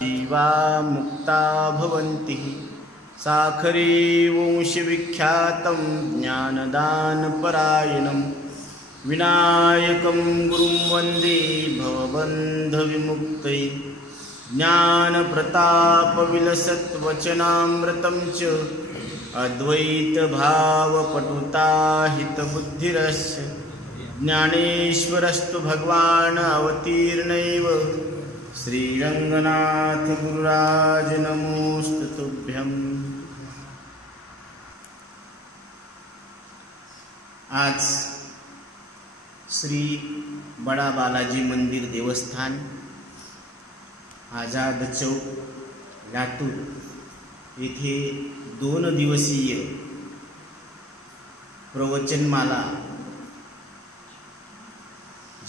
जीवा मुक्ता भवन्ति। साखरे वंशविख्यातं ज्ञानदानपरायणं विनायकं गुरुं वन्दे भवबन्धविमुक्तये। ज्ञानप्रतापविलसत्वचनामृतं च अद्वैतभावपटुताहितबुद्धिरस्य ज्ञानेश्वरस्तु भगवान् अवतीर्णैव। श्रीरंगनाथ गुरुराज नमोस्तु तुभ्यं। आज श्री बड़ा बालाजी मंदिर देवस्थान आझाद चौक लातूर येथे 2 दिवसीय प्रवचनमाला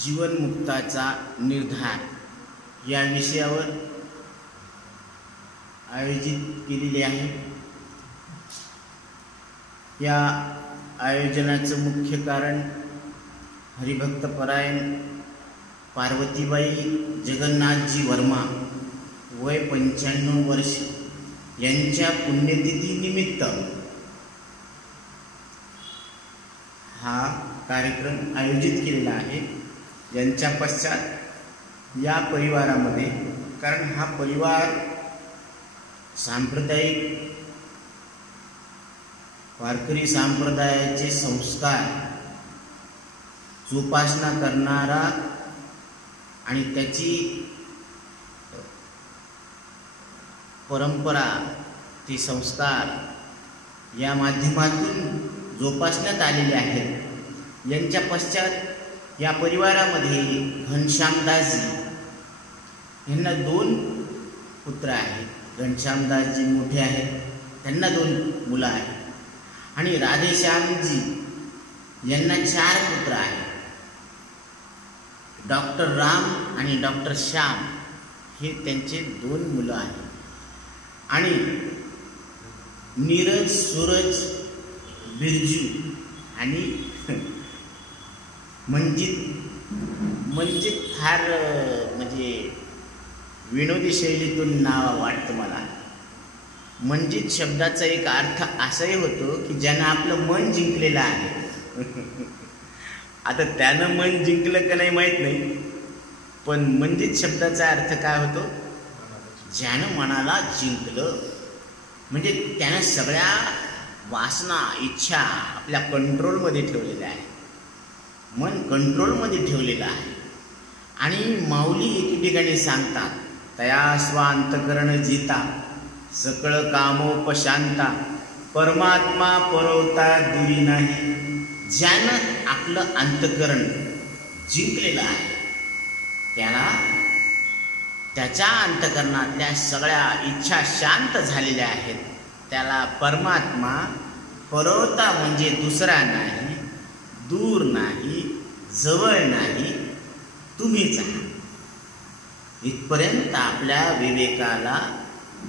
जीवनमुक्ताचा निर्धार या विषयावर आयोजित केलेले आहे। या आयोजनाचं मुख्य कारण हरिभक्तपरायण पार्वतीबाई जगन्नाथजी वर्मा वय 95 वर्ष यांच्या पुण्यतिथी निमित्त हा कार्यक्रम आयोजित केलेला आहे। यांच्या पश्चात या परिवारामध्ये, कारण हा परिवार सांप्रदायिक वारकरी संप्रदायाचे संस्कार जोपासना करणारा आणि त्याची परंपरा, ते संस्कार या माध्यमातून जोपासण्यात आलेले आहेत। यांच्या पश्चात या परिवारामध्ये घनश्यामदासजी यांना 2 पुत्र आहेत। घनश्यामदासजी मोठे आहेत, त्यांना 2 मुलं आहेत आणि राधेश्यामजी यांना 4 पुत्र आहेत। डॉक्टर राम आणि डॉक्टर श्याम हे त्यांचे 2 मुलं आहेत आणि नीरज, सूरज, बिरजू आणि मंजित फार म्हणजे विनोदी शैलीतून नाव वाटतं मला। मंजित शब्दाचा एक अर्थ असाही होतो की ज्यानं आपलं मन जिंकलेलं आहे। आता त्यानं मन जिंकलं का नाही माहीत नाही, पण मंजित शब्दाचा अर्थ काय होतो? ज्यानं मनाला जिंकलं, म्हणजे त्यानं सगळ्या वासना, इच्छा आपल्या कंट्रोलमध्ये ठेवलेल्या आहे, मन कंट्रोलमध्ये ठेवलेलं आहे। आणि माऊली एके ठिकाणी सांगतात, तया स्वांतकरण जिता सकळ कामोपशांता परमात्मा परोता दुरी नाही। ज्यानं आपलं अंतकरण जिंकलेलं आहे त्याला त्याच्या अंतकरणातल्या सगळ्या इच्छा शांत झालेल्या आहेत, त्याला परमात्मा परोता म्हणजे दुसरा नाही, दूर नाही, जवळ नाही, तुम्हीच आहात। इथपर्यंत आपल्या विवेकाला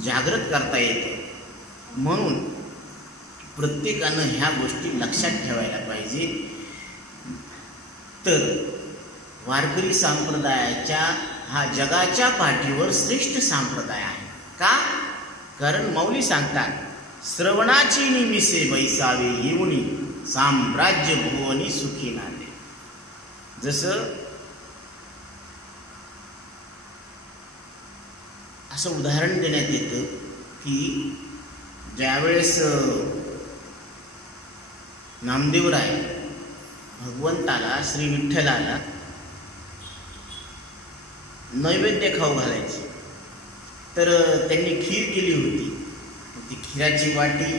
जागृत करता येते। म्हणून प्रत्येकानं ह्या गोष्टी लक्षात ठेवायला पाहिजे। तर वारकरी संप्रदायाच्या हा जगाच्या पाठीवर श्रेष्ठ संप्रदाय आहे। का? कारण माऊली सांगतात, श्रवणाची निमिसे बैसावे येऊनी साम्राज्य भुवनी सुखी नांदे। जसं असं उदाहरण देण्यात येतं की ज्यावेळेस नामदेवराय भगवंताला, श्री विठ्ठलाला नैवेद्य खाऊ घालायचे, तर त्यांनी खीर केली होती। ती खीराची वाटी,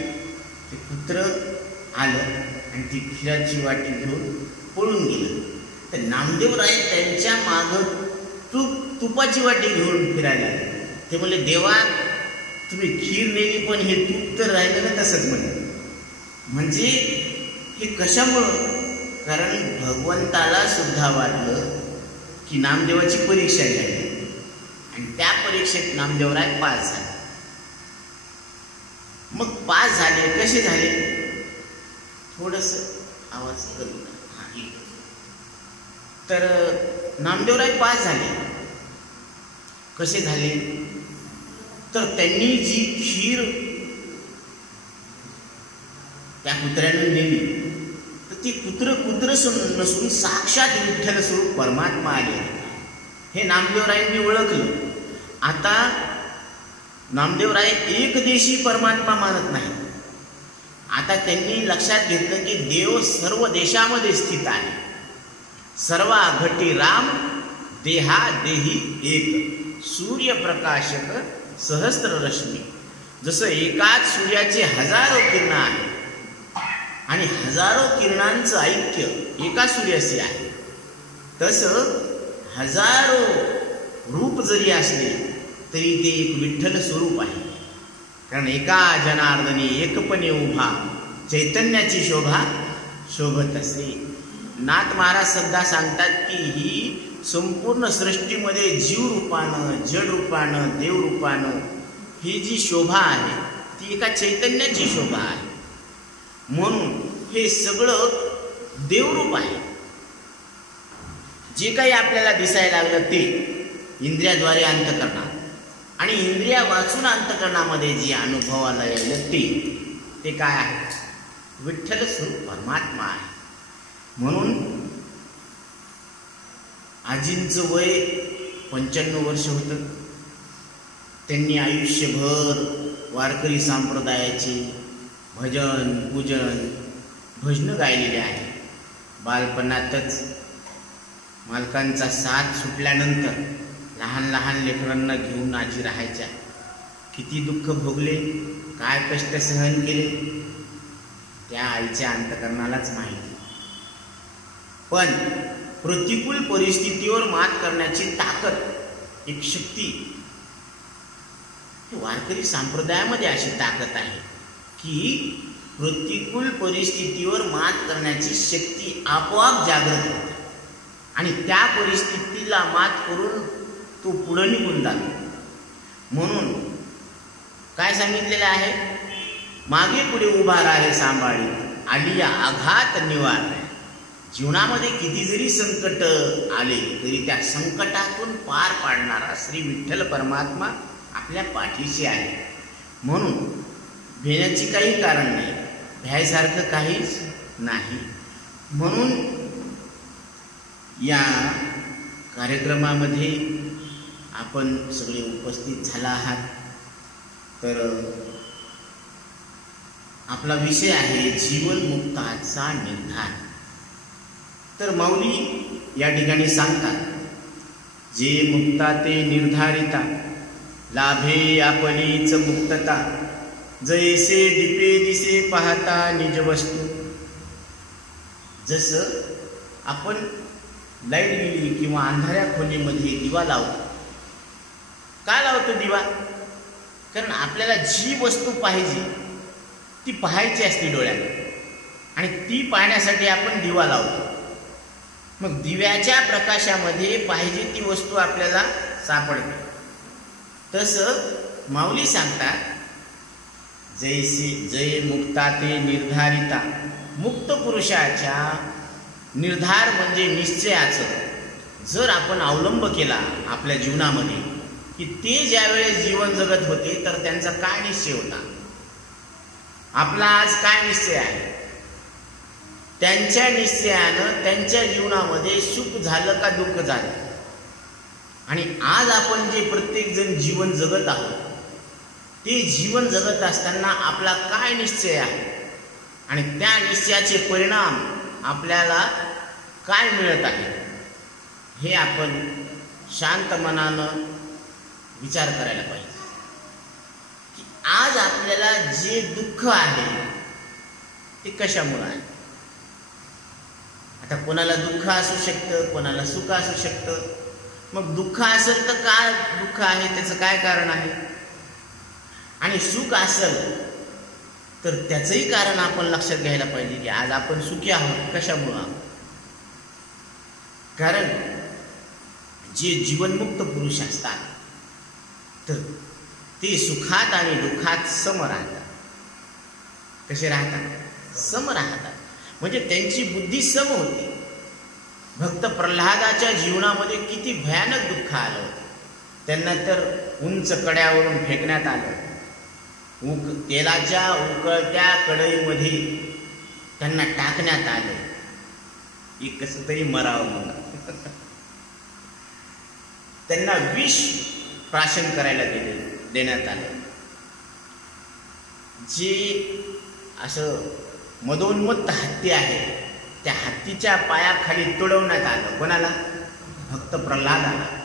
ते पुत्र आलं आणि ती खीराची वाटी घेऊन पळून गेलं। तर नामदेवराय त्यांच्या मागं तुपाची वाटी घेऊन फिरायला लागले। ते म्हणले, देवा तुम्ही खीर नेली पण हे तूप तर राहिलं ना तसंच म्हणे। म्हणजे हे कशामुळं? कारण भगवंताला सुद्धा वाटलं की नामदेवाची परीक्षा घ्यावी आणि त्या परीक्षेत नामदेवराय पास झाले। मग पास झाले कसे झाले? थोडंसं आवाज करू ना। तर नामदेवराय पास झाले कसे झाले? तर त्यांनी जी खीर त्या कुत्र्याने नेली, तर ती कुत्र नसून साक्षात विठ्ठल स्वरूप परमात्मा आले. हे नामदेवरायांनी ओळखलं. आता नामदेवराय एकदेशी परमात्मा मानत नाही. आता त्यांनी लक्षात घेतलं की देव सर्व देशामध्ये स्थित आहे. सर्वा घटी राम देहा देही एक, सूर्यप्रकाशक सहस्त्र रश्मी. जसं एकाच सूर्याचे हजारो किरण आहेत आणि हजारो किरणांचं ऐक्य एका सूर्याशी आहे, तसं हजारो रूप जरी असले तरी ते एक विठ्ठल स्वरूप आहे. कारण एका जनार्दनी एकपणे उभा चैतन्याची शोभा शोभत असे. नाथ महाराज सध्या सांगतात की ही संपूर्ण सृष्टीमध्ये जीव रूपानं, जड रूपानं, देव रूपानं ही जी शोभा आहे ती एका चैतन्याची शोभा आहे. म्हणून हे सगळं देवरूप आहे. जे काही आपल्याला दिसायला लागलं ते इंद्रियाद्वारे अंतःकरणात, आणि इंद्रिया वाचून अंतःकरणामध्ये जे अनुभवाला यायलं ते काय आहे? विठ्ठल स्वरूप परमात्मा आहे. म्हणून आजींचं वय 95 वर्ष होतं. त्यांनी आयुष्यभर वारकरी संप्रदायाचे भजन पूजन भजनं गायलेले आहे. बालपणातच मालकांचा साथ सुटल्यानंतर लहान लहान लेकरांना घेऊन आजी राहायच्या. किती दुःख भोगले, काय कष्ट सहन केले त्या आईच्या अंतःकरणालाच माहिती. पण प्रतिकूल परिस्थितीवर मात करण्याची ताकद, एक शक्ती वारकरी संप्रदायामध्ये अशी ताकद आहे की प्रतिकूल परिस्थितीवर मात करण्याची शक्ती आपोआप जागृत होते आणि त्या परिस्थितीला मात करून तो पुढे निघून जातो. म्हणून काय सांगितलेलं आहे? मागे पुढे उभा राहे सांभाळी, आलिया आघात निवार. जीवनामध्ये किती जरी संकट आले तरी त्या संकटातून पार पाडणारा श्री विठ्ठल परमात्मा आपल्या पाठीशी आहे. म्हणून भेण्याची काही कारण नाही, भ्यायसारखं काहीच नाही. म्हणून या कार्यक्रमामध्ये आपण सगळे उपस्थित झाला आहात. तर आपला विषय आहे जीवनमुक्ताचा निर्धार. तर माऊली या ठिकाणी सांगतात, जे मुक्ता ते निर्धारिता, लाभे आपलीच मुक्तता, जैसे दीपे दिसे पाहता निज वस्तू. जसं आपण लाईट गेली किंवा अंधाऱ्या खोलीमध्ये दिवा लावतो. का लावतो दिवा? कारण आपल्याला जी वस्तू पाहिजे ती पाहायची असते डोळ्यात आणि ती पाहण्यासाठी आपण दिवा लावतो. मग दिव्याच्या प्रकाशामध्ये पाहिजे ती वस्तू आपल्याला सापडते. तसं माऊली सांगतात, जैसे जय मुक्ता ते निर्धारिता. मुक्त पुरुषाच्या निर्धार म्हणजे निश्चयाचं जर आपण अवलंब केला आपल्या जीवनामध्ये, की ते ज्यावेळेस जीवन जगत होते तर त्यांचा काय निश्चय होता, आपला आज काय निश्चय आहे, त्यांच्या निश्चयानं त्यांच्या जीवनामध्ये सुख झालं का दुःख झालं. आणि आज आपण जे प्रत्येक जण जीवन जगत आहोत ते जीवन जगत असताना आपला काय निश्चय आहे आणि त्या निश्चयाचे परिणाम आपल्याला काय मिळत आहे हे आपण शांत मनानं विचार करायला पाहिजे. की आज आपल्याला जे दुःख आहे ते कशामुळे आहे. आता कोणाला दुःख असू शकतं, कोणाला सुख असू शकतं. मग दुःख असेल तर काय दुःख आहे, त्याचं काय कारण आहे, आणि सुख असेल तर त्याचंही कारण आपण लक्षात घ्यायला पाहिजे की आज आपण सुखी आहोत कशामुळं आहोत. कारण जे जीवनमुक्त पुरुष असतात तर ते सुखात आणि दुःखात सम राहतात. कसे राहतात? सम राहतात. म्हणजे त्यांची बुद्धी सम होते. भक्त प्रल्हादाच्या जीवनामध्ये किती भयानक दुःख आलं होतं. त्यांना तर उंच कड्यावरून फेकण्यात आलं. तेलाच्या उकळत्या कढईमध्ये त्यांना टाकण्यात आलं की कसं तरी मरावं म्हणून. त्यांना विष प्राशन करायला देण्यात आलं. जे असं मदोन्मत्त हत्ती आहे त्या हत्तीच्या पायाखाली तुडवण्यात आलं. कोणाला? भक्त प्रल्हादाला.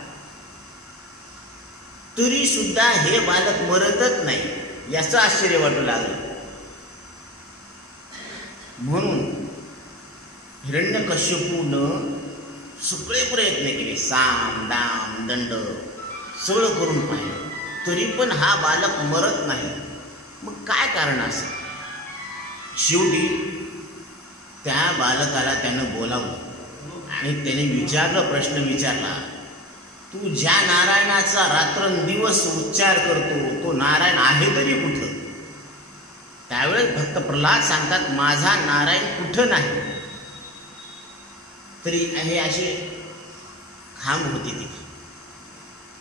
तरी सुद्धा हे बालक मरतच नाही याचं आश्चर्य वाटू लागलं. म्हणून हिरण्यकश्यपूनं सगळे प्रयत्न केले, साम दाम दंड सगळं करून पाहिलं, तरी पण हा बालक मरत नाही. मग काय कारण असेल? शेवटी त्या बालकाला त्यानं बोलावलं आणि त्याने प्रश्न विचारला, तू ज्या नारायणाचा रात्रंदिवस उच्चार करतो तो नारायण आहे तरी कुठं? त्यावेळेस भक्त प्रल्हाद सांगतात, माझा नारायण कुठं नाही. तरी हे असे खांब होती तिथे.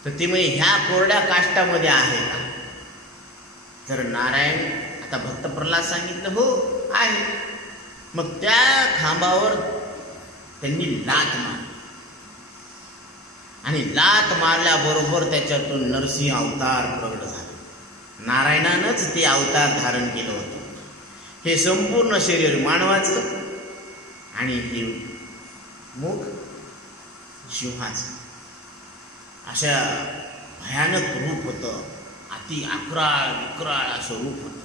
तर ते म्हणजे ह्या कोरड्या काष्टामध्ये आहे का? तर नारायण, आता भक्त प्रल्हाद सांगितलं हो आहे. मग त्या खांबावर त्यांनी लाथ मारली आणि लाथ मारल्याबरोबर त्याच्यातून नरसिंह अवतार प्रगट झाला. नारायणानंच ते अवतार धारण केलं होतं. हे संपूर्ण शरीर मानवाचं आणि हे मुख सिंहाचं. अशा भयानक रूप होतं, अति अक्राळ विक्राळ असं रूप होतं.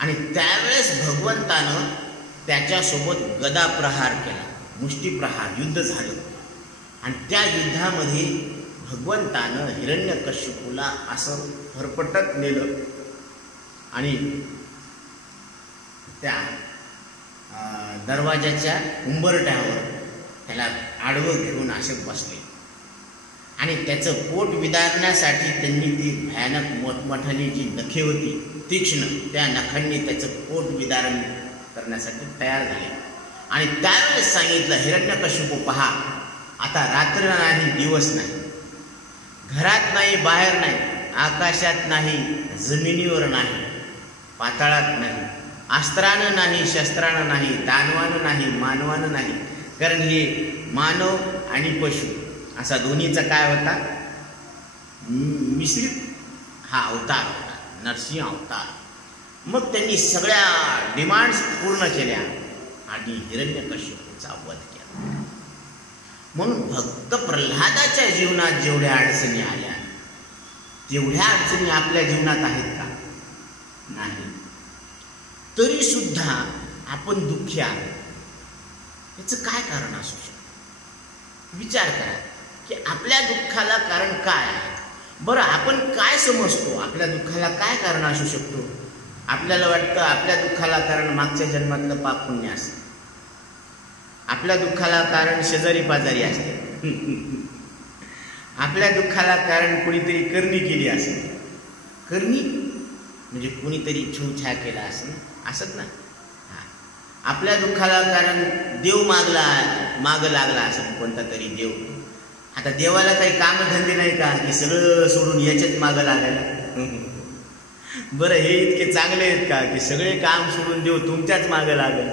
आणि त्यावेळेस भगवंतानं त्याच्यासोबत गदा प्रहार केला, मुष्टीप्रहार, युद्ध झालं. आणि त्या युद्धामध्ये भगवंतानं हिरण्यकश्यपूला असं फरफटत नेलं आणि त्या दरवाजाच्या उंबरठ्यावर त्याला आडवं घेऊन असे बसले. आणि त्याचं पोट विदारण्यासाठी त्यांनी ती भयानक मोठमोठाली जी नखे होती तीक्ष्ण, त्या नखांनी त्याचं पोट विदारण करण्यासाठी तयार झाले. आणि त्यावेळेस सांगितलं, हिरण्यकश्यपू पहा, आता रात्र नाही दिवस नाही, घरात नाही बाहेर नाही, आकाशात नाही जमिनीवर नाही, पाताळात नाही, अस्त्रानं नाही शस्त्रानं नाही, दानवानं नाही मानवानं नाही. कारण हे मानव आणि पशु असा दोन्हीचा काय होता, मिश्रित हा अवतार होता, नरसिंह अवतार. मग त्यांनी सगळ्या डिमांड्स पूर्ण केल्या आणि हिरण्यकश्यपूचा वध केला. म्हणून भक्त प्रल्हादाच्या जीवनात जेवढ्या अडचणी आल्या तेवढ्या अडचणी आपल्या जीवनात आहेत का? नाही. तरी सुद्धा आपण दुःखी आहोत. याचं काय कारण असू शकतं? विचार करा की आपल्या दुःखाला कारण काय आहे. बरं, आपण काय समजतो आपल्या दुःखाला काय कारण असू शकतो? आपल्याला वाटतं आपल्या दुःखाला कारण मागच्या जन्मातलं पाप पुण्य असतं, आपल्या दुःखाला कारण शेजारी पाजारी असते, आपल्या दुःखाला कारण कुणीतरी करणी केली असेल. करणी म्हणजे कुणीतरी छूछा केला असेल, असत ना. आपल्या दुःखाला कारण देव मागं लागला असेल, कोणता तरी देव. आता देवाला काही कामधंदे नाही का की सगळं सोडून याच्याच मागं लागायला? बरं, हे इतके चांगले आहेत का की सगळे काम सोडून देव तुमच्याच मागं लागेल?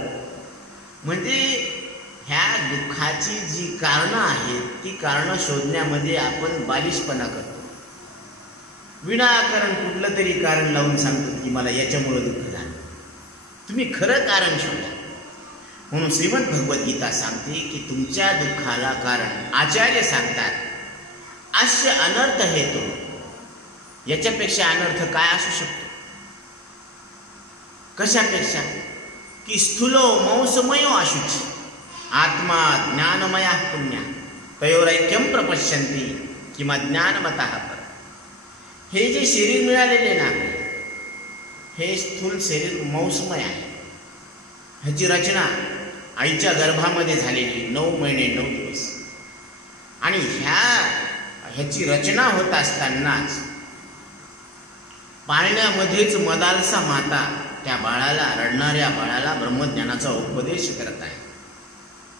म्हणजे ह्या दुःखाची जी कारणं आहेत ती कारणं शोधण्यामध्ये आपण बालिशपणा करतो. विनाकारण कुठलं तरी कारण लावून सांगतो की मला याच्यामुळं दुःख झालं. तुम्ही खरं कारण शोधा. म्हणून श्रीमद भगवद्गीता सांगते की तुमच्या दुःखाला कारण आचार्य सांगतात अस्य अनर्थ हेतु. याच्यापेक्षा अनर्थ काय असू शकतो? कशापेक्षा? की स्थूलो मौसमयो अशुची आत्मा ज्ञानमया पुण्या तयोरैक्यम प्रपश्यन्ति किंवा ज्ञानमतः पर. हे जे शरीर मिळालेले ना, हे स्थूल शरीर मौसमय आहे. ह्याची रचना आईच्या गर्भामध्ये झालेली 9 महिने 9 दिवस. आणि ह्याची रचना होत असतानाच पाळण्यामध्येच मदालसा माता त्या बाळाला, रडणाऱ्या बाळाला ब्रह्मज्ञानाचा उपदेश करत आहे.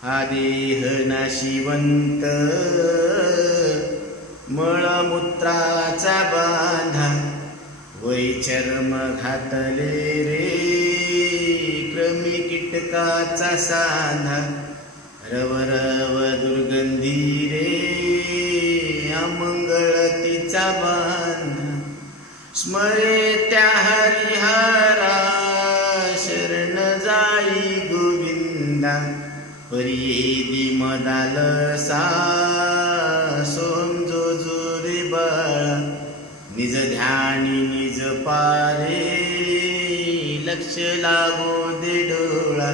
हा देह नाशिवंत मळमूत्राचा बांधा वै चर्म घातले रे क्रमी कीटकाचा सांधा रवरव दुर्गंधी रे अमंगळ तिचा बांधा स्मरे त्या हरिहरा शरण जाई गोविंदा परियेदी मदालसा सोमजो जोरे बाळा निज ध्यानी निज पारे लक्ष लागो दे डोळा.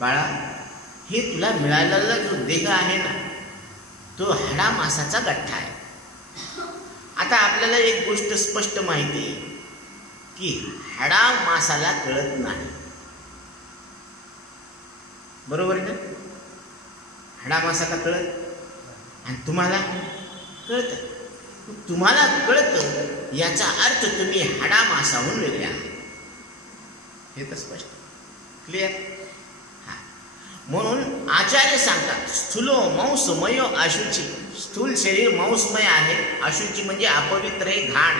बाळा, हे तुला मिळालेला जो देह आहे ना तो हाडा मासाचा गठ्ठा आहे. आता आपल्याला एक गोष्ट स्पष्ट माहिती आहे की हाडा मासाला कळत नाही. बरोबर ना? हाडा मासाला कळत आणि तुम्हाला कळत. तुम्हाला कळतं याचा अर्थ तुम्ही हाडा मासाहून वेगळे आहात. हे तर स्पष्ट क्लिअर. म्हणून आचार्य सांगतात स्थूलो मांसमय अशुची. स्थूल शरीर मांसमय आहे, अशुची म्हणजे अपवित्र आहे, घाण.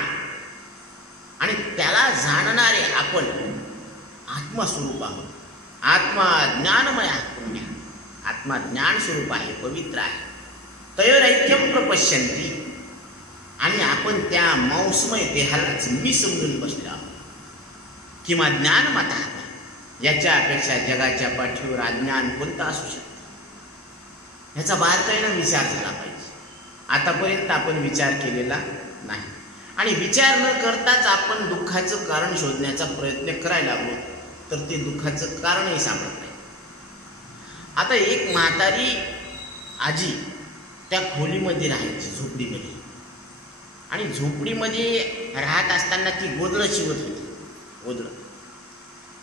आणि त्याला जाणणारे आपण आत्मस्वरूप आहोत. आत्मा ज्ञानमय आहे, आत्मा ज्ञान स्वरूप आहे, पवित्र आहे. तयोरैक्यम प्रपश्यन्ति. आणि आपण त्या मांसमय देहालाच मी समजून बसलो आहोत किंवा ज्ञानमत आहात. याच्यापेक्षा जगाच्या पाठीवर अज्ञान कोणता असू शकतो याचा बारकाईने विचार झाला पाहिजे. आतापर्यंत आपण विचार केलेला नाही आणि विचार न करताच आपण दुःखाचं कारण शोधण्याचा प्रयत्न करायला लागलो तर ते दुःखाचं कारणही सापडत नाही. आता एक म्हातारी आजी त्या खोलीमध्ये राहायची, झोपडीमध्ये. आणि झोपडीमध्ये राहत असताना ती गोधडं शिवत होती.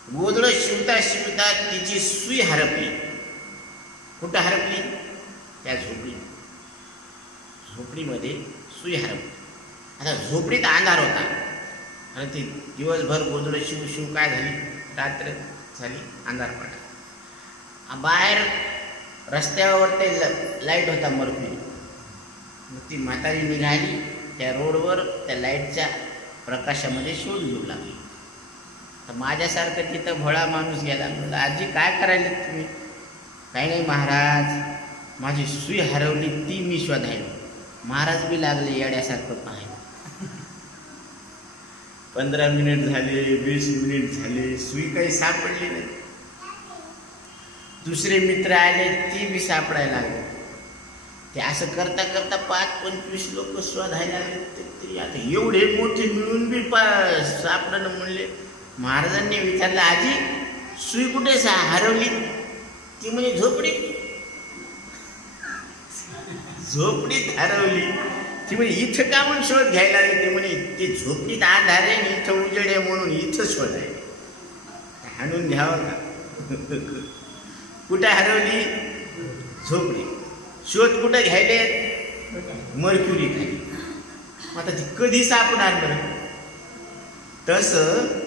गोधडं शिवता शिवता तिची सुई हरपली. कुठं हरपली? त्या झोपडीमध्ये सुई हरपली. आता झोपडीत अंधार होता आणि ती दिवसभर गोधडं शिव काय झाली, रात्र झाली, अंधार पडला. बाहेर रस्त्यावर ते लाईट होता मरकुरी. मग ती म्हातारी निघाली त्या रोडवर त्या लाईटच्या प्रकाशामध्ये शोध घेऊ लागली. तर माझ्यासारखं तिथं भोळा माणूस गेला. म्हणलं आजी काय करायला तुम्ही? काही नाही महाराज, माझी सुई हरवली ती मी शोधायलो. महाराज बी लागले येड्यासारखं पाहायला. 15 मिनिट झाले, 20 मिनिट झाले, सुई काही सापडली नाही. दुसरे मित्र आले, ती बी सापडायला लागले. ते असं करता करता 5-25 लोक शोधायला लागले. ते आता एवढे मोठे मिळून बी सापडणं म्हणले. महाराजांनी विचारलं आजी सुई कुठे हरवली? ती म्हणे झोपडीत हरवली. ती म्हणे इथं का म्हणून शोध घ्यायला लागली? ते म्हणे ते झोपडीत अंधार आहे आणि इथं उजेड आहे म्हणून इथं शोधाय हाणून घ्यावं का? कुठे हरवली? झोपडी. शोध कुठं घ्यायले? मर्क्युरी खाली. आता ती कधी सापडणार बरं? तसं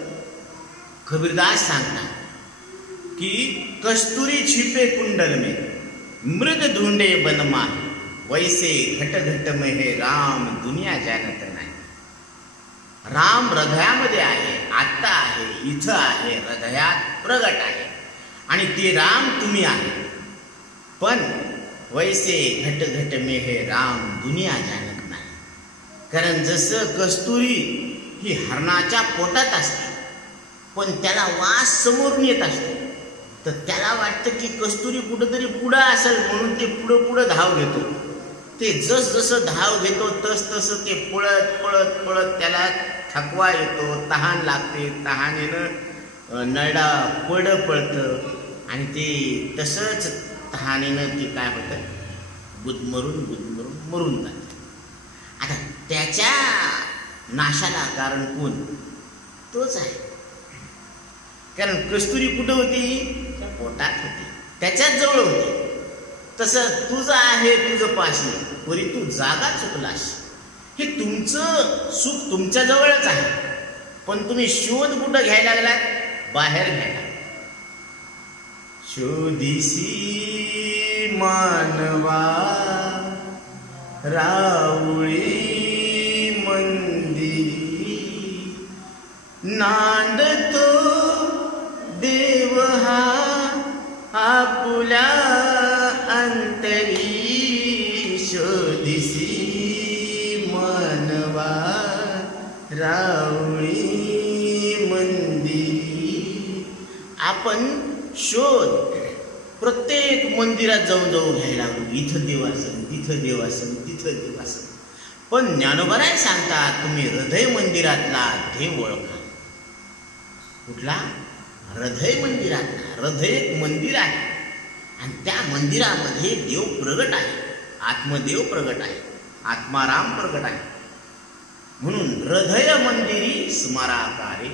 कबीरदास सांगतात की कस्तुरी छिपे कुंडल में मृग ढूंढे बनमा वैसे घट घट में हे राम दुनिया जानत नाही. राम हृदयामध्ये आहे, आत्ता आहे, इथं आहे, हृदयात प्रगट आहे आणि ते राम तुम्ही आहे. पण वैसे घट घट में हे राम दुनिया जानत नाही. कारण जसं कस्तुरी ही हरणाच्या पोटात असते पण त्याला वास समोरून येत असतो तर त्याला वाटतं की कस्तुरी कुठंतरी पुढं असेल म्हणून ते पुढं पुढं धाव घेतो. ते जसं धाव घेतो तसं ते पळत त्याला थकवा येतो, तहान लागते, तहानेनं नरडा पळतं आणि ते तसंच तहानेनं ते काय होतं गुदमरून मरून जातं. आता त्याच्या नाशाला कारण कोण? तोच आहे. कारण कस्तुरी कुठं होती? त्या पोटात होती, त्याच्याच जवळ होती. तसं तुझं आहे तुझं पाशी वरी तू जागा चुकलास. हे तुमचं सुख तुमच्या जवळच आहे पण तुम्ही शोध कुठं घ्यायला लागलात? बाहेर घ्यायला. शोधिसी मानवा राऊळी मंदिरी नांदतो देव हा आपुल्या अंतरी शोधिसी मनवा राऊळी मंदिरी. आपण शोध प्रत्येक मंदिरात जाऊन घ्यायला लागलो. इथं देवासन, तिथं देवासन, तिथं देवासन. पण ज्ञानोबराय सांगतात तुम्ही हृदय मंदिरातला देव ओळखा. कुठला? हृदय मंदिरातला. हृदय एक मंदिर आहे आणि त्या मंदिरामध्ये देव प्रगट आहे, आत्मदेव प्रगट आहे, आत्माराम प्रगट आहे. म्हणून हृदय मंदिरी स्मराकारे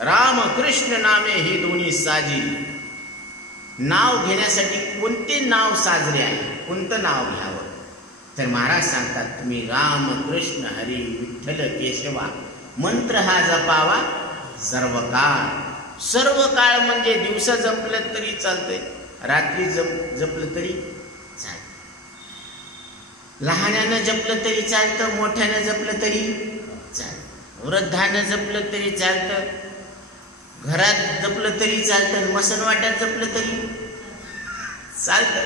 राम कृष्ण नामे हे दोन्ही साजी. नाव घेण्यासाठी कोणते नाव साजरे आहे, कोणतं नाव घ्यावं? तर महाराज सांगतात तुम्ही राम कृष्ण हरी विठ्ठल केशवा मंत्र हा जपावा सर्व काळ. सर्व काळ म्हणजे दिवसा जपलं तरी चालतंय, रात्री जपलं तरी चालतं, लहान्यानं जपलं तरी चालतं, मोठ्यानं जपलं तरी चालतं, वृद्धानं जपलं तरी चालतं, घरात जपलं तरी चालतं, मसनवाट्यात जपलं तरी चालतं.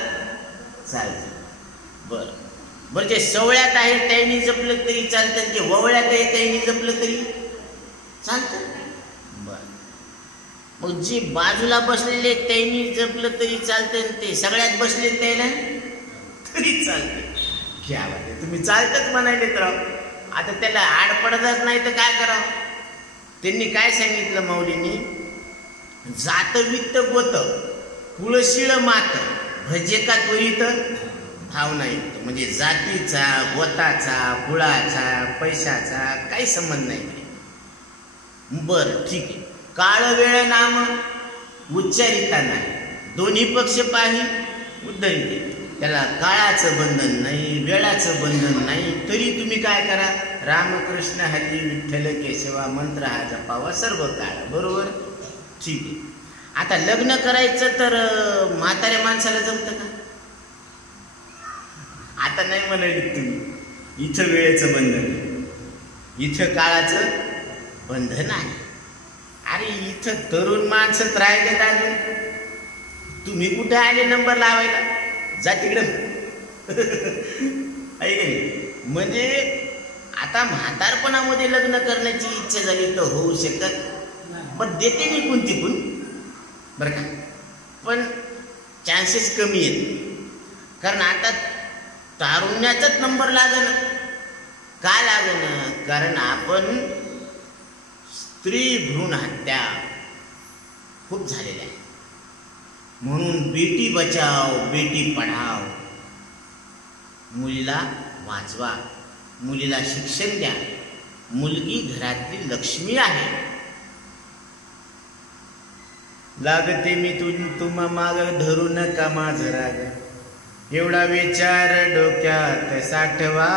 बरं जे सवळ्यात आहे त्यांनी जपलं तरी चालतं, जे ववळ्यात आहे त्यांनी जपलं तरी चालतं. मग जे बाजूला बसलेले त्यांनी जपलं तरी चालतं, ते सगळ्यात बसले त्याला तरी चालते. घ्या तुम्ही चालतच म्हणाले तर आता त्याला आड पडतच नाही तर काय करावं? त्यांनी काय सांगितलं माऊलींनी? जात वित्त गोत कुळशीळ मात भजे का त्वरित भाव नाही. म्हणजे जातीचा, गोताचा, कुळाचा, पैशाचा काही संबंध नाही. बरं ठीक आहे. काळ वेळ नाम उच्चारिता नाही, दोन्ही पक्ष पाही उद्धरिते. त्याला काळाचं बंधन नाही, वेळाचं बंधन नाही, तरी तुम्ही काय करा? रामकृष्ण हरी विठ्ठल केशवा मंत्र हा जपावा सर्व काळ. बरोबर? ठीक आहे. आता लग्न करायचं तर म्हाताऱ्या माणसाला जमतं का? आता नाही म्हणाले तुम्ही. इथं वेळेचं बंधन, इथं काळाचं बंधन आहे. अरे इथं तरुण माणसं राहिले अजून, तुम्ही कुठे आले नंबर लावायला? जा तिकडं. म्हणजे आता म्हातारपणामध्ये लग्न करण्याची इच्छा झाली तर होऊ शकत, पण देते मी कोणती पण बरं का, पण चान्सेस कमी आहेत. कारण आता तारुण्याचाच नंबर लागेल. का लागेल? कारण आपण स्त्री भ्रूण हत्या खूप झालेल्या आहे. म्हणून बेटी बचाव बेटी पढाव. मुलीला वाचवा, मुलीला शिक्षण द्या. मुलगी घरातली लक्ष्मी आहे. लागते मी तुम्हा माग धरू नका माझ राग, एवढा विचार डोक्यात साठवा.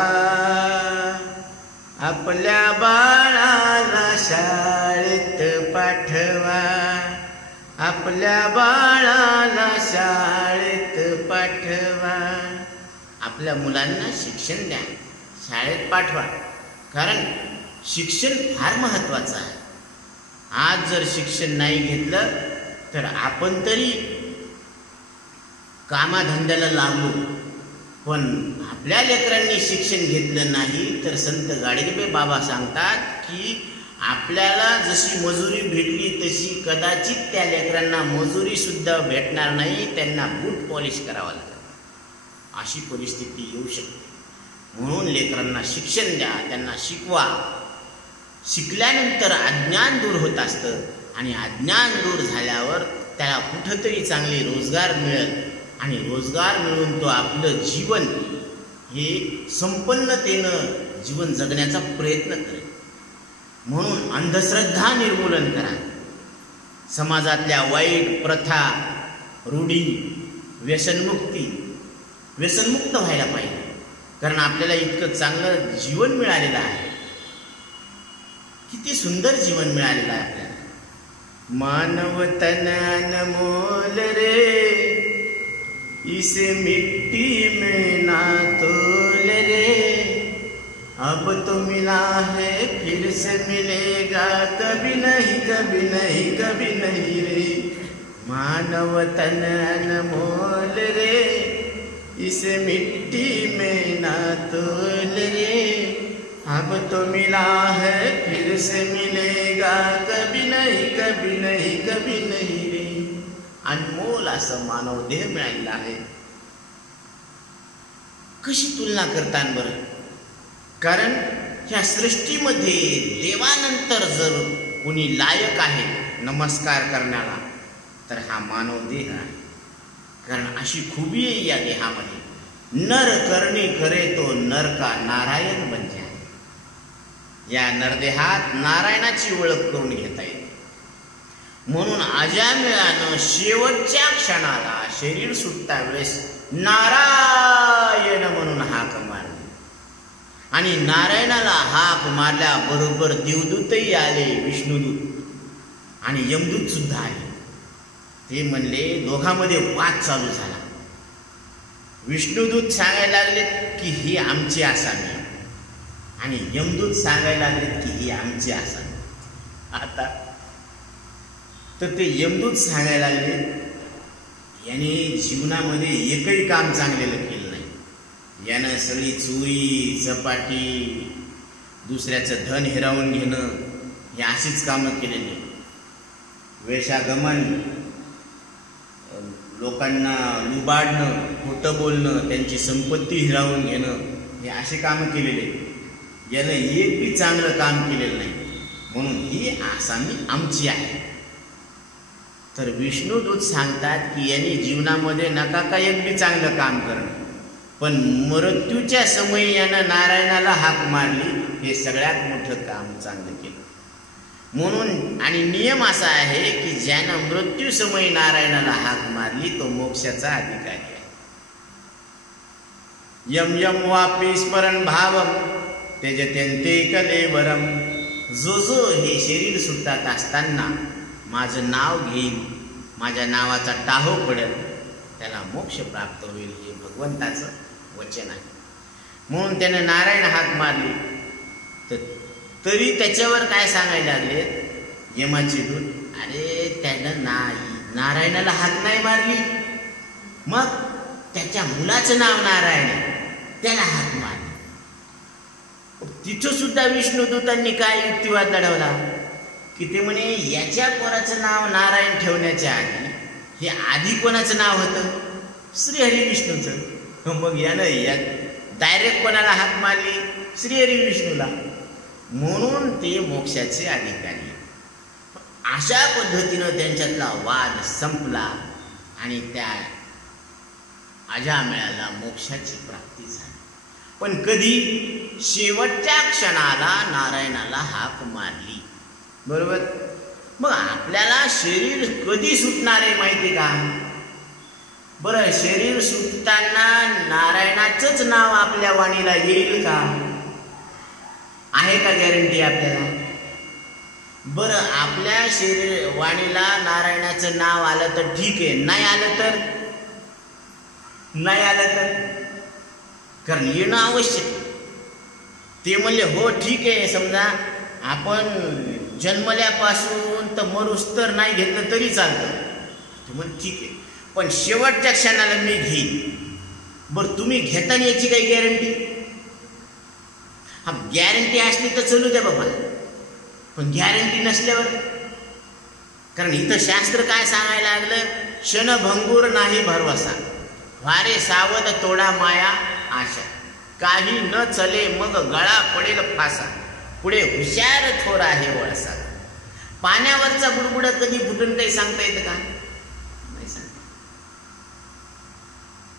आपल्या बाळाला शाळेत पाठवा, आपल्या बाळाला शाळेत पाठवा. आपल्या मुलांना शिक्षण द्या, शाळेत पाठवा. कारण शिक्षण फार महत्त्वाचं आहे. आज जर शिक्षण नाही घेतलं तर आपण तरी कामाधंद्याला लागलो, पण आपल्या लेकरांनी शिक्षण घेतलं नाही तर संत गाडगे बाबा सांगतात की आपल्याला जशी मजुरी भेटली तशी कदाचित त्या लेकरांना मजुरी सुद्धा भेटणार नाही, त्यांना बूट पॉलिश करावं लागेल. अशी परिस्थिती येऊ शकते. म्हणून लेकरांना शिक्षण द्या, त्यांना शिकवा. शिकल्यानंतर अज्ञान दूर होत असतं आणि अज्ञान दूर झाल्यावर त्याला कुठंतरी चांगले रोजगार मिळेल आणि रोजगार मिळून तो आपलं जीवन हे संपन्नतेनं जीवन जगण्याचा प्रयत्न करेल. म्हणून अंधश्रद्धा निर्मूलन करा. समाजातल्या वाईट प्रथा, रूढी, व्यसनमुक्त व्हायला पाहिजे. कारण आपल्याला इतकं चांगलं जीवन मिळालेलं आहे. किती सुंदर जीवन मिळालेलं आहे आपल्याला. मानव तन अनमोल रे, इस मिट्टी में ना तोल रे, अब तो मिला है फिर से मिलेगा, कभी नहीं कभी नहीं कभी नहीं रे, मानव तन अनमोल रे, इस मिट्टी में ना तोल रे, अब तो मिला है फिर से मिलेगा, कभी नहीं कभी नहीं कभी नहीं रे. अनमोल असं मानव देह मिळालेला आहे. कशी तुलना करतात बरं? कारण ह्या सृष्टीमध्ये देवानंतर जर कोणी लायक आहे नमस्कार करण्याला तर हा मानव देह आहे. कारण अशी खूबी आहे या देहामध्ये. नर करणी करे तो नर का नारायण बन जाए. या नरदेहात नारायणाची ओळख करून घेता येते. म्हणून अजामिळानं शेवटच्या क्षणाला शरीर सुटता वेळेस नारायण म्हणून हाक मारली. आणि नारायणाला हाक मारल्याबरोबर देवदूतही आले, विष्णुदूत आणि यमदूत सुद्धा आले. ते म्हणले, दोघांमध्ये वाद चालू झाला. विष्णुदूत सांगायला लागले की ही आमची आसामी आणि यमदूत सांगायला लागले की ही आमची आसामी. आता तर ते यमदूत सांगायला लागले याने जीवनामध्ये एकही काम चांगलेलं केलं नाही. यानं सगळी चोरी चपाटी, दुसऱ्याचं धन हिरावून घेणं हे अशीच कामं केलेली. वेशागमन, लोकांना लुबाडणं, खोटं बोलणं, त्यांची संपत्ती हिरावून घेणं हे असे कामं केलेले. यानं एक बी चांगलं काम केलेलं नाही. म्हणून ही आसामी आमची आहे. तर विष्णुदूत सांगतात की यांनी जीवनामध्ये नका का एक बी चांगलं काम करणं, पण मृत्यूच्या समयी यानं नारायणाला हाक मारली, हे सगळ्यात मोठं काम चांगलं केलं. म्हणून आणि नियम असा आहे की ज्यानं मृत्यू समयी नारायणाला हाक मारली तो मोक्षाचा अधिकारी आहे. यम यम वापी स्मरण भावम त्यजत्यन्ते कलेवरम. जो जो हे शरीर सुटतात असताना माझं नाव घेईल, माझ्या नावाचा टाहो पडेल, त्याला मोक्ष प्राप्त होईल, हे भगवंताचं वचन आहे. म्हणून त्याने नारायण हाक मारली. तरी त्याच्यावर काय सांगायला लागले यमाचे दूत, अरे त्यानं नारायणाला हाक नाही मारली, मग त्याच्या मुलाचं नाव नारायण आहे, त्याला हाक मारली. तिथं सुद्धा विष्णुदूतांनी काय युक्तिवाद लढवला की ते म्हणे याच्या पोराचं नाव नारायण ठेवण्याच्या आधी हे आधी कोणाचं नाव होतं? श्रीहरी विष्णूचं. मग यानं या डायरेक्ट कोणाला हाक मारली? श्रीहरी विष्णूला. म्हणून ते मोक्षाचे अधिकारी. अशा पद्धतीनं त्यांच्यातला वाद संपला आणि त्या अजामिळाला मोक्षाची प्राप्ती झाली. पण कधी? शेवटच्या क्षणाला नारायणाला हाक मारली. बरोबर. मग आपल्याला शरीर कधी सुटणार आहे माहिती का? बरं, शरीर सुटताना नारायणाचंच नाव आपल्या वाणीला येईल का? आहे का गॅरंटी आपल्याला? बरं, आपल्या शरीर वाणीला नारायणाचं नाव आलं तर ठीक आहे, नाही आलं तर? नाही आलं तर? कारण येणं आवश्यक. ते म्हणले हो ठीक आहे, समजा आपण जन्मल्यापासून तर मरूस तर नाही घेतलं तरी चालतं. ते म्हण ठीक आहे, पण शेवटच्या क्षणाला मी घेईन. बरं, तुम्ही घेताना याची काही गॅरंटी? हा, गॅरंटी असली तर चलू द्या बाबा, पण गॅरंटी नसल्यावर? कारण इथं शास्त्र काय सांगायला लागलं? क्षणभंगूर नाही भरवसा, वारे सावध तोडा माया आशा, काही न चले मग गळा पडेल फासा, पुढे हुशार थोर आहे वळसा. पाण्यावरचा बुडबुड कधी फुटून काही सांगता येतं का? नाही सांगता.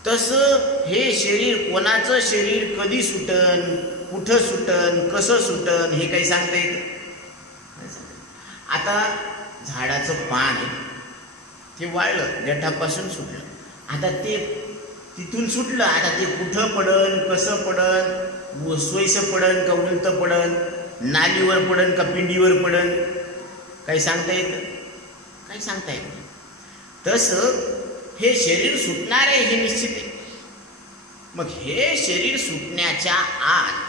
तसं हे शरीर, कोणाचं शरीर कधी सुटन, कुठं सुटन, कसं सुटन, हे काही सांगता येतं? नाही सांगता. आता झाडाचं पान आहे, ते वाळलं, देठापासून सुटलं. आता ते तिथून सुटलं, आता ते कुठं पडन, कसं पडन, सोयीचं पडन का उलटं पडन, नालीवर पडन का पिंडीवर पडन, काही सांगता येतं? काही सांगता येत नाही. तसं हे शरीर सुटणार आहे हे निश्चित आहे. मग हे शरीर सुटण्याच्या आत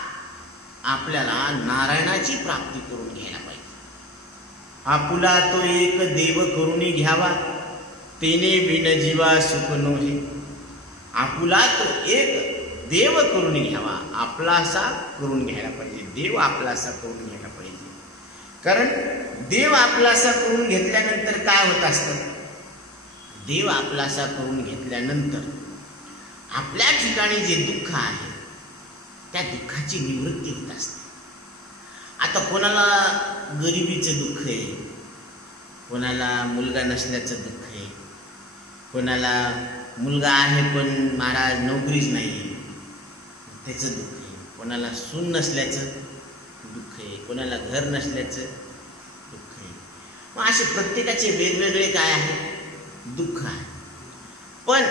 आपल्याला नारायणाची प्राप्ती करून घ्यायला पाहिजे. आपुला तो एक देव करून घ्यावा, तेने बिन जीवा सुख नोहे. आपुला तो एक देव करून घ्यावा, आपलासा करून घ्यायला पाहिजे. देव आपलासा करून घ्यायला पाहिजे. कारण देव आपलासा करून घेतल्यानंतर काय होत असतं? देव आपलासा करून घेतल्यानंतर आपल्या ठिकाणी जे दुःख आहे त्या दुःखाची निवृत्ती होत असते. आता कोणाला गरिबीचं दुःख आहे, कोणाला मुलगा नसल्याचं दुःख आहे, कोणाला मुलगा आहे पण महाराज नोकरीच नाही आहे त्याचं दुःख आहे, कोणाला सून नसल्याचं दुःख आहे, कोणाला घर नसल्याचं दुःख आहे. मग असे प्रत्येकाचे वेगवेगळे काय आहे दुःख आहे. पण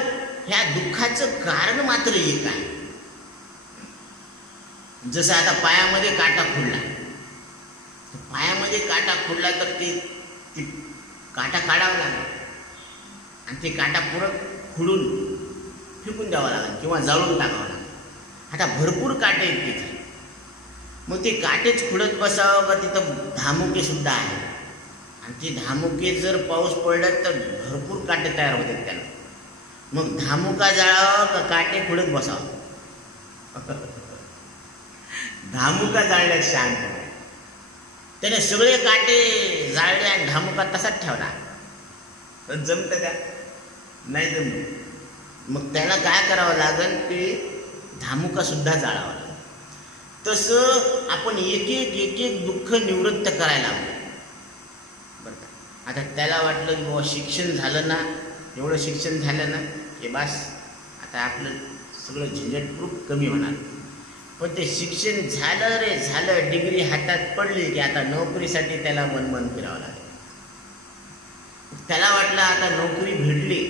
ह्या दुःखाचं कारण मात्र एक आहे. जसं आता पायामध्ये काटा खुडला, पायामध्ये काटा खुडला तर ते काटा काढावा लागेल आणि ते काटा पुरं खुडून फेकून द्यावा लागेल किंवा जाळून टाकावं लागेल. आता भरपूर काटे आहेत तिथे, मग ते काटेच खुडत बसावं का? तिथं धामुके सुद्धा आहे आणि ते धामुके जर पाऊस पडला तर भरपूर काटे तयार होतात त्याला. मग धामुका जाळावा का काटे खुडत बसावं? धामुका जाळल्यात शांत. त्याने सगळे काटे जाळले आणि धामुका तसाच ठेवला. जमतं का? नाही जमत. मग त्याला काय करावं लागेल? ते धामुका सुद्धा जाळावा लागेल. तसं आपण एक एक दुःख निवृत्त करायला हवं. बरं का? आता त्याला वाटलं की बाबा शिक्षण झालं ना, एवढं शिक्षण झालं ना हे बस, आता आपलं सगळं झंझटप्रूफ कमी होणार. पण ते शिक्षण झालं रे झालं, डिग्री हातात पडली की आता नोकरीसाठी त्याला मन फिरावं लागेल. त्याला वाटलं आता नोकरी भेटली,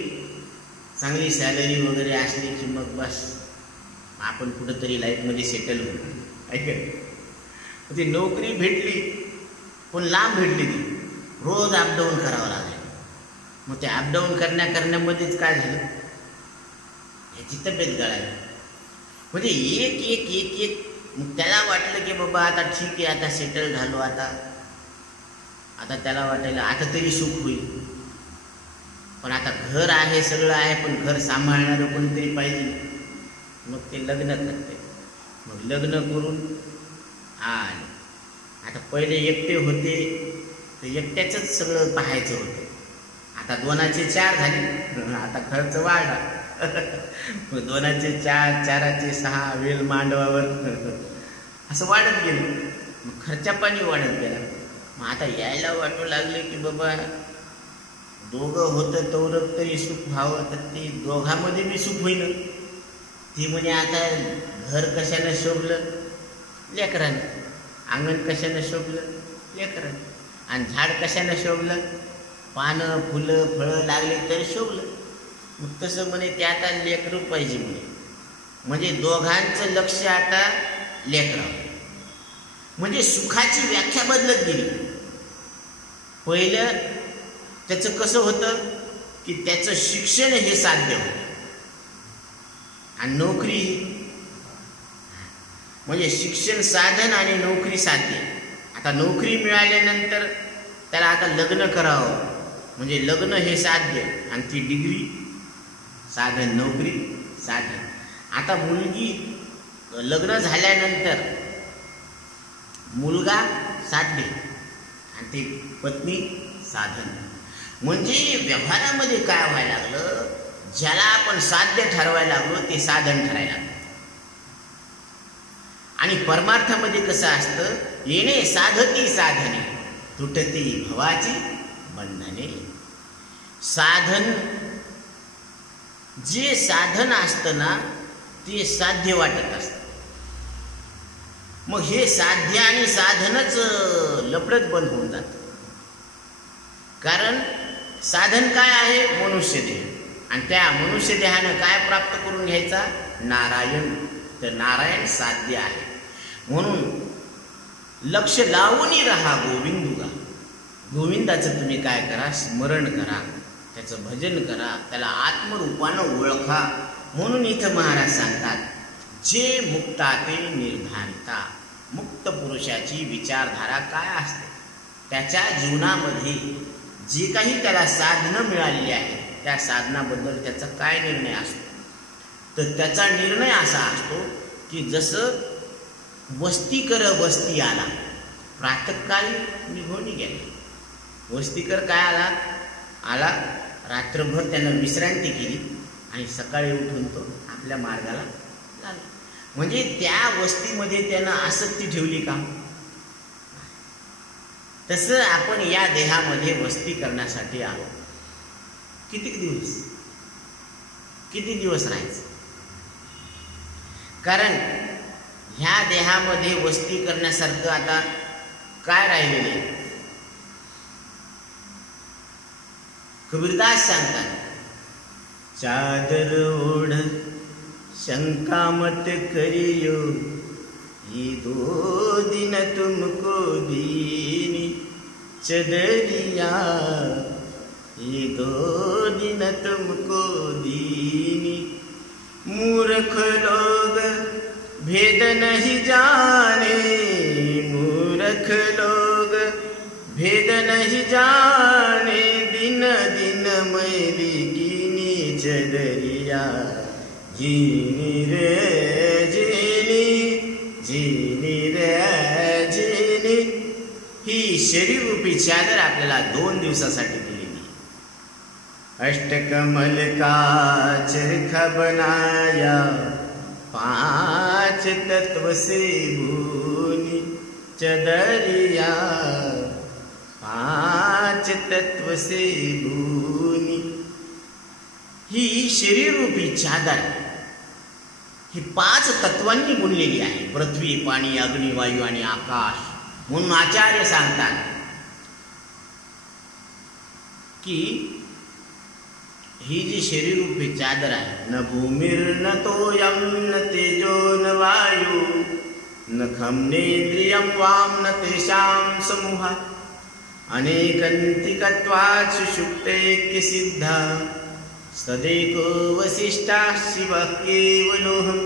चांगली सॅलरी वगैरे असली की मग बस आपण कुठंतरी लाईफमध्ये सेटल होऊ. ऐक, ती नोकरी भेटली पण लांब भेटली, ती रोज अपडाऊन करावं लागेल. मग ते अपडाऊन करण्यामध्येच काय झालं, ह्याची तब्येत गळाली. म्हणजे एक मग त्याला वाटलं की बाबा आता ठीक आहे, आता सेटल झालो, आता त्याला वाटायला आता तरी सुख होईल. पण आता घर आहे, सगळं आहे, पण घर सांभाळणारं कोणतरी पाहिजे. मग ते लग्न करते. मग लग्न करून आले. आता पहिले एकटे होते तर एकट्याचंच सगळं पाहायचं होतं. आता 2चे 4 झाले, आता खर्च वाढला. मग 2चे 4, 4चे 6 वेल मांडवावर असं वाढत गेलं. मग खर्चापाणी वाढत गेला. मग आता यायला वाटू लागले की बाबा दोघं होतं तोरक तरी सुख व्हावं, तर ते दोघांमध्ये बी सुख होईना. ती म्हणे आता घर कशानं शोभलं? लेकरानं. अंगण कशानं शोभलं? लेकरानं. आणि झाड कशानं शोभलं? पानं फुलं फळं लागले तरी शोभलं. मग तसं म्हणे ते आता लेकरं पाहिजे म्हणे. म्हणजे दोघांचं लक्ष आता लेकरावर. म्हणजे सुखाची व्याख्या बदलत गेली. पहिलं त्याचं कसं होतं की त्याचं शिक्षण हे साध्य होतं आणि नोकरी, म्हणजे शिक्षण साधन आणि नोकरी साध्य. आता नोकरी मिळाल्यानंतर त्याला आता लग्न करावं, म्हणजे लग्न हे साध्य आणि ती डिग्री साधन, नोकरी साधन. आता मुलगी लग्न झाल्यानंतर मुलगा साध्य आणि ती पत्नी साधन. म्हणजे व्यवहारामध्ये काय व्हायला लागलं, ज्याला आपण साध्य ठरवायला लागलो ते साधन ठरायला लागलं. आणि परमार्थामध्ये कसं असतं, येणे साधती साधने तुटती भवाची बंधने. साधन, जे साधन असतं ना ते साध्य वाटत असतं. मग हे साध्य आणि साधनच लफडत बंद होऊन जातं. कारण साधन काय आहे? मनुष्य देह. आणि त्या मनुष्य देहानं काय प्राप्त करून घ्यायचा? नारायण. तर नारायण साध्य आहे. म्हणून लक्ष लावून राहा गोविंदुगा. गोविंदाचं तुम्ही काय करा? स्मरण करा. त्याचं भजन करा, त्याला आत्मरूपानं ओळखा. म्हणून इथं महाराज सांगतात, जे मुक्ता ते निर्धारिता. मुक्त पुरुषाची विचारधारा काय असते, त्याच्या जीवनामध्ये जे काही त्याला साधनं मिळालेली आहे त्या साधनाबद्दल त्याचा काय निर्णय असतो. तर त्याचा निर्णय असा असतो की जसं वस्तीकर वस्ती आला, प्रातःकाळी निघून गेला. वस्तीकर काय आला, रात्रभर त्यानं विश्रांती केली आणि सकाळी उठून तो आपल्या मार्गाला लागला. म्हणजे त्या वस्तीमध्ये त्यानं आसक्ती ठेवली का? तसं आपण या देहामध्ये वस्ती करण्यासाठी आलो. किती दिवस राहायचं? कारण ह्या देहामध्ये वस्ती करण्यासारखं आता काय राहिलेलं आहे? कबीरदास सांगतात, चादर ओढ शंका मत करियो, ये 2 दिन तुमको दीनी चदरिया, ये 2 दिन तुमको दीनी. मूर्ख लोग भेद नहीं जाने, मूर्ख लोग भेद नहीं जाने, दिन दिन मैली कीनी चदरिया, जीनी रे जीनी, जीनी रे जीनी. ही शरीररूपी चादर आपल्याला 2 दिवसासाठी दिलेली. अष्टकमल का चरखा बनाया, 5 तत्व से भूनी चदरिया, 5 तत्व से भूनी. ही शरीररूपी चादर ही 5 तत्वांनी बुनलेली आहे. पृथ्वी, पाणी, अग्नी, वायू आणि आकाश. म्हणून आचार्य सांगतात की ही जी शरीररूपी चादर आहे, न भूमिर्न तोयम न तेजो न वायू न खम नेन्द्रियम वाम न तेषां समूहा, अनेकंतिकत्वात् सुषुप्तेक्य सिद्धा, सदैको वसिष्ठा शिव केवलोहम.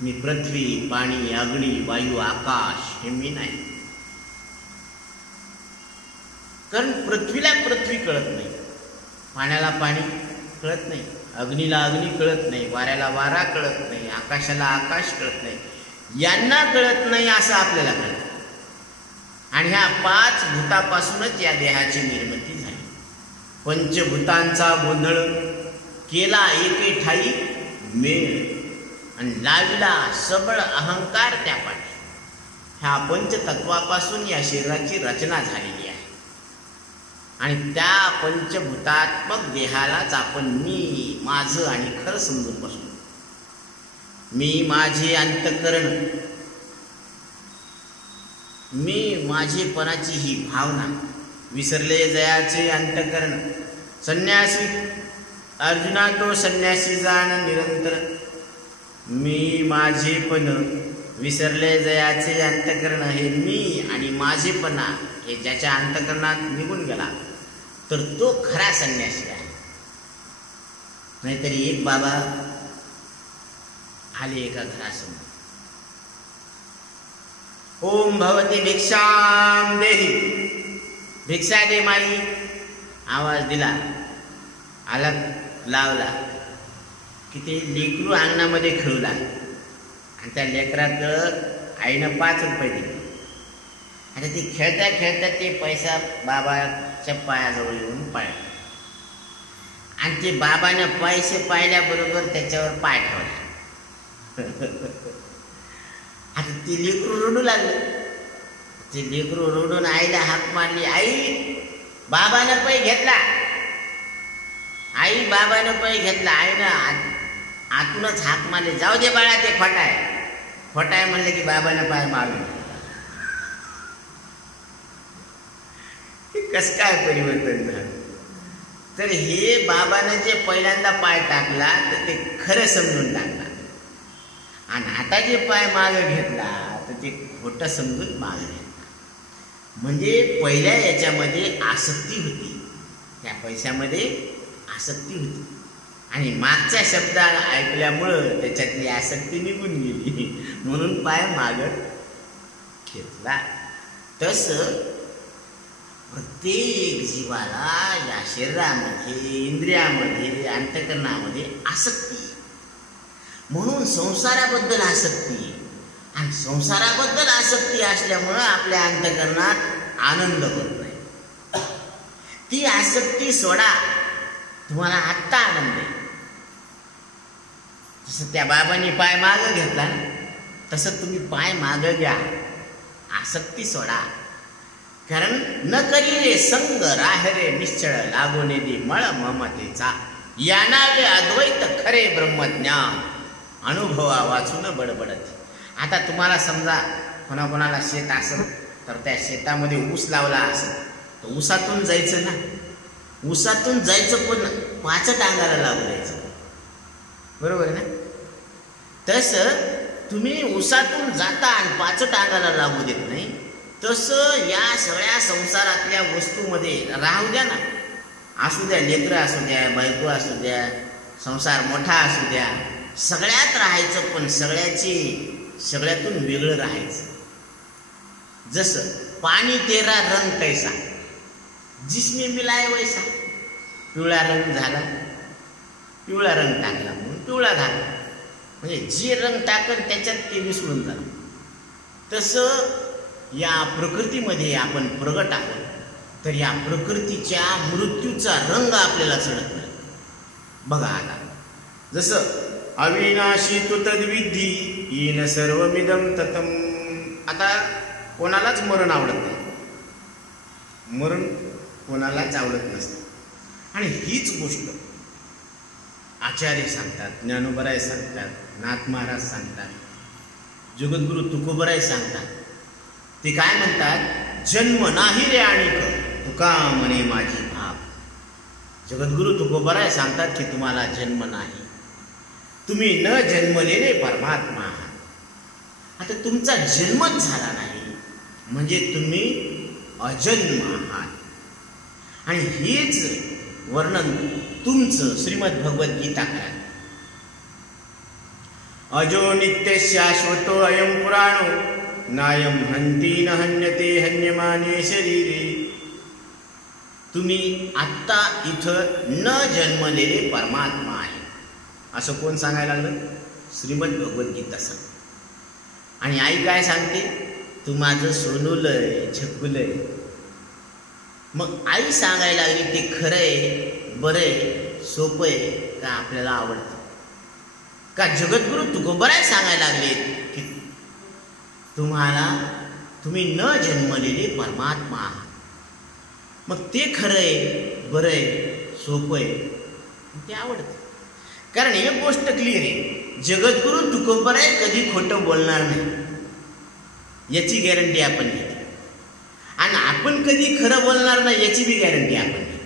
मी पृथ्वी, पाणी, अग्नी, वायू, आकाश हे मी नाही. कारण पृथ्वीला पृथ्वी कळत नाही, पाण्याला पाणी कळत नाही, अग्नीला अग्नी कळत नाही, वाऱ्याला वारा कळत नाही, आकाशाला आकाश कळत नाही. यांना कळत नाही असं आपल्याला कळतं. आणि ह्या 5 भूतापासूनच या देहाची निर्मिती झाली. पंचभूतांचा गोंधळ केला एके ठाई मेळ, आणि लाविला सबळ अहंकार त्या पाठी. ह्या पंचतत्वापासून या शरीराची रचना झालेली आहे. आणि त्या पंचभूतात्मक देहालाच आपण मी, माझं आणि खरं समजून बसलो. मी माझे अंतःकरण, मी माझेपणाची ही भावना, विसरले जयाचे अंतःकरण. संन्यासी अर्जुना तो संन्यासी जाण निरंतर, मी माझेपण, विसरले जयाचे अंतःकरण. हे मी आणि माझेपणा हे ज्याच्या अंतःकरणात निघून गेला तर तो खरा संन्यासी आहे. नाहीतरी एक बाबा आले एका घरासमोर, ओम भवती भिक्षाम देहि, भिक्षा दे माई. आवाज दिला, आला, लावला की ते लेकरू अंगणामध्ये खेळू लागलं. आणि त्या लेकरात आईनं 5 रुपये दिले. आता ते खेळता खेळता ते पैसा बाबाच्या पायाजवळ येऊन पाळला. आणि ते बाबानं पैसे पाहिल्याबरोबर त्याच्यावर पाय ठेवला. आता ते लेकरू रडू लागलं. ते लेकरू रडून आईला हाक मारली, आई बाबानं पै घेतला, आई बाबानं पै घेतला. आईनं आतूनच हाक मारली, जाऊ दे बाळा ते खोटाय. खोटाय म्हणलं की बाबानं पाय मारले. कसं काय परिवर्तन झालं? तर हे बाबानं जे पहिल्यांदा पाय टाकला तर ते खरं समजून टाकला, आणि आता जे पाय मागं घेतला तर ते खोटं समजून मागं घेतला. म्हणजे पहिल्या याच्यामध्ये आसक्ती होती, त्या पैशामध्ये आसक्ती होती आणि मागच्या शब्दाला ऐकल्यामुळं त्याच्यातली आसक्ती निघून गेली, म्हणून पाय मागं घेतला. तसं प्रत्येक जीवाला या शरीरामध्ये, इंद्रियामध्ये, अंतःकरणामध्ये आसक्ती, म्हणून संसाराबद्दल आसक्ती, आणि संसाराबद्दल आसक्ती असल्यामुळं आपल्या अंतःकरणात आनंद होत नाही. ती आसक्ती सोडा, तुम्हाला आत्ता आनंद आहे. जसं त्या बाबांनी पाय मागं घेतला ना, तसं तुम्ही पाय मागं घ्या, आसक्ती सोडा. कारण न करी रे संग राहरे निश्चळ लागोने दे मळ ममतेचा, यानावे अद्वैत खरे ब्रह्मज्ञान अनुभवा वाचून बडबडत. आता तुम्हाला समजा कोणाकोणाला शेत असेल तर त्या शेतामध्ये ऊस लावला असेल तर ऊसातून जायचं ना, ऊसातून जायचं पण पाचट अंगाला लागू द्यायचं, बरोबर आहे ना. तसं तुम्ही ऊसातून जाता आणि पाचट अंगाला लागू देत नाही, तसं या सगळ्या संसारातल्या वस्तूमध्ये राहू द्या ना. असू द्या, लेकरं असू द्या, बायको असू द्या, संसार मोठा असू द्या, सगळ्यात राहायचं, पण सगळ्यातून वेगळं राहायचं. जसं पाणी तेरा रंग कैसा, जिसमें मिलाय वैसा. पिवळा रंग झाला, पिवळा रंग टाकला म्हणून पिवळा झाला, म्हणजे जे रंग टाकन त्याच्यात ते मिसळून झालं. तसं या प्रकृतीमध्ये आपण प्रगट आहोत, तर या प्रकृतीच्या मृत्यूचा रंग आपल्याला चढत नाही. बघा आता, जसं अविनाशी तु तद्विधी येन सर्वमिदं ततम. आता कोणालाच मरण आवडत नाही, मरण कोणालाच आवडत नसतं. आणि हीच गोष्ट आचार्य सांगतात, ज्ञानोबराय सांगतात, नाथ महाराज सांगतात, जगद्गुरु तुकोबराय सांगतात. ते काय म्हणतात, जन्म नाही रे आणिक तुका म्हणे माझी भाव. जगद्गुरु तुकोबराय सांगतात की तुम्हाला जन्म नाही, तुम्ही न जन्मलेले परमात्मा आहात. आता तुमचा जन्मच झाला नाही म्हणजे तुम्ही अजन्म आहात. आणि हेच वर्णन तुमचं श्रीमद भगवद्गीता करा. अजो नित्य शाश्वतो अयं पुराणो नायं हन्ति न हन्यते हन्यमाने शरीरे. तुम्ही आत्ता इथं न जन्मलेले परमात्मा आहे असं कोण सांगायला लागलं? श्रीमद भगवद्गीता सांग. आणि आई काय सांगते, तू माझं सोनूलय झकुलय. मग आई सांगायला लागली ते खरंय, बरंय, सोपंय का आपल्याला आवडतं का? जगद्गुरु तुकोबराय सांगायला लागले की तुम्ही न जन्मलेले परमात्मा आहात. मग ते खरंय, बरंय, सोपंय, ते आवडतं. कारण एक गोष्ट क्लिअर आहे, जगद्गुरु तुकोबराय कधी खोटं बोलणार नाही याची गॅरंटी आपण घेतो. आणि आपण कधी खरं बोलणार नाही याची बी गॅरंटी आपण घेतो.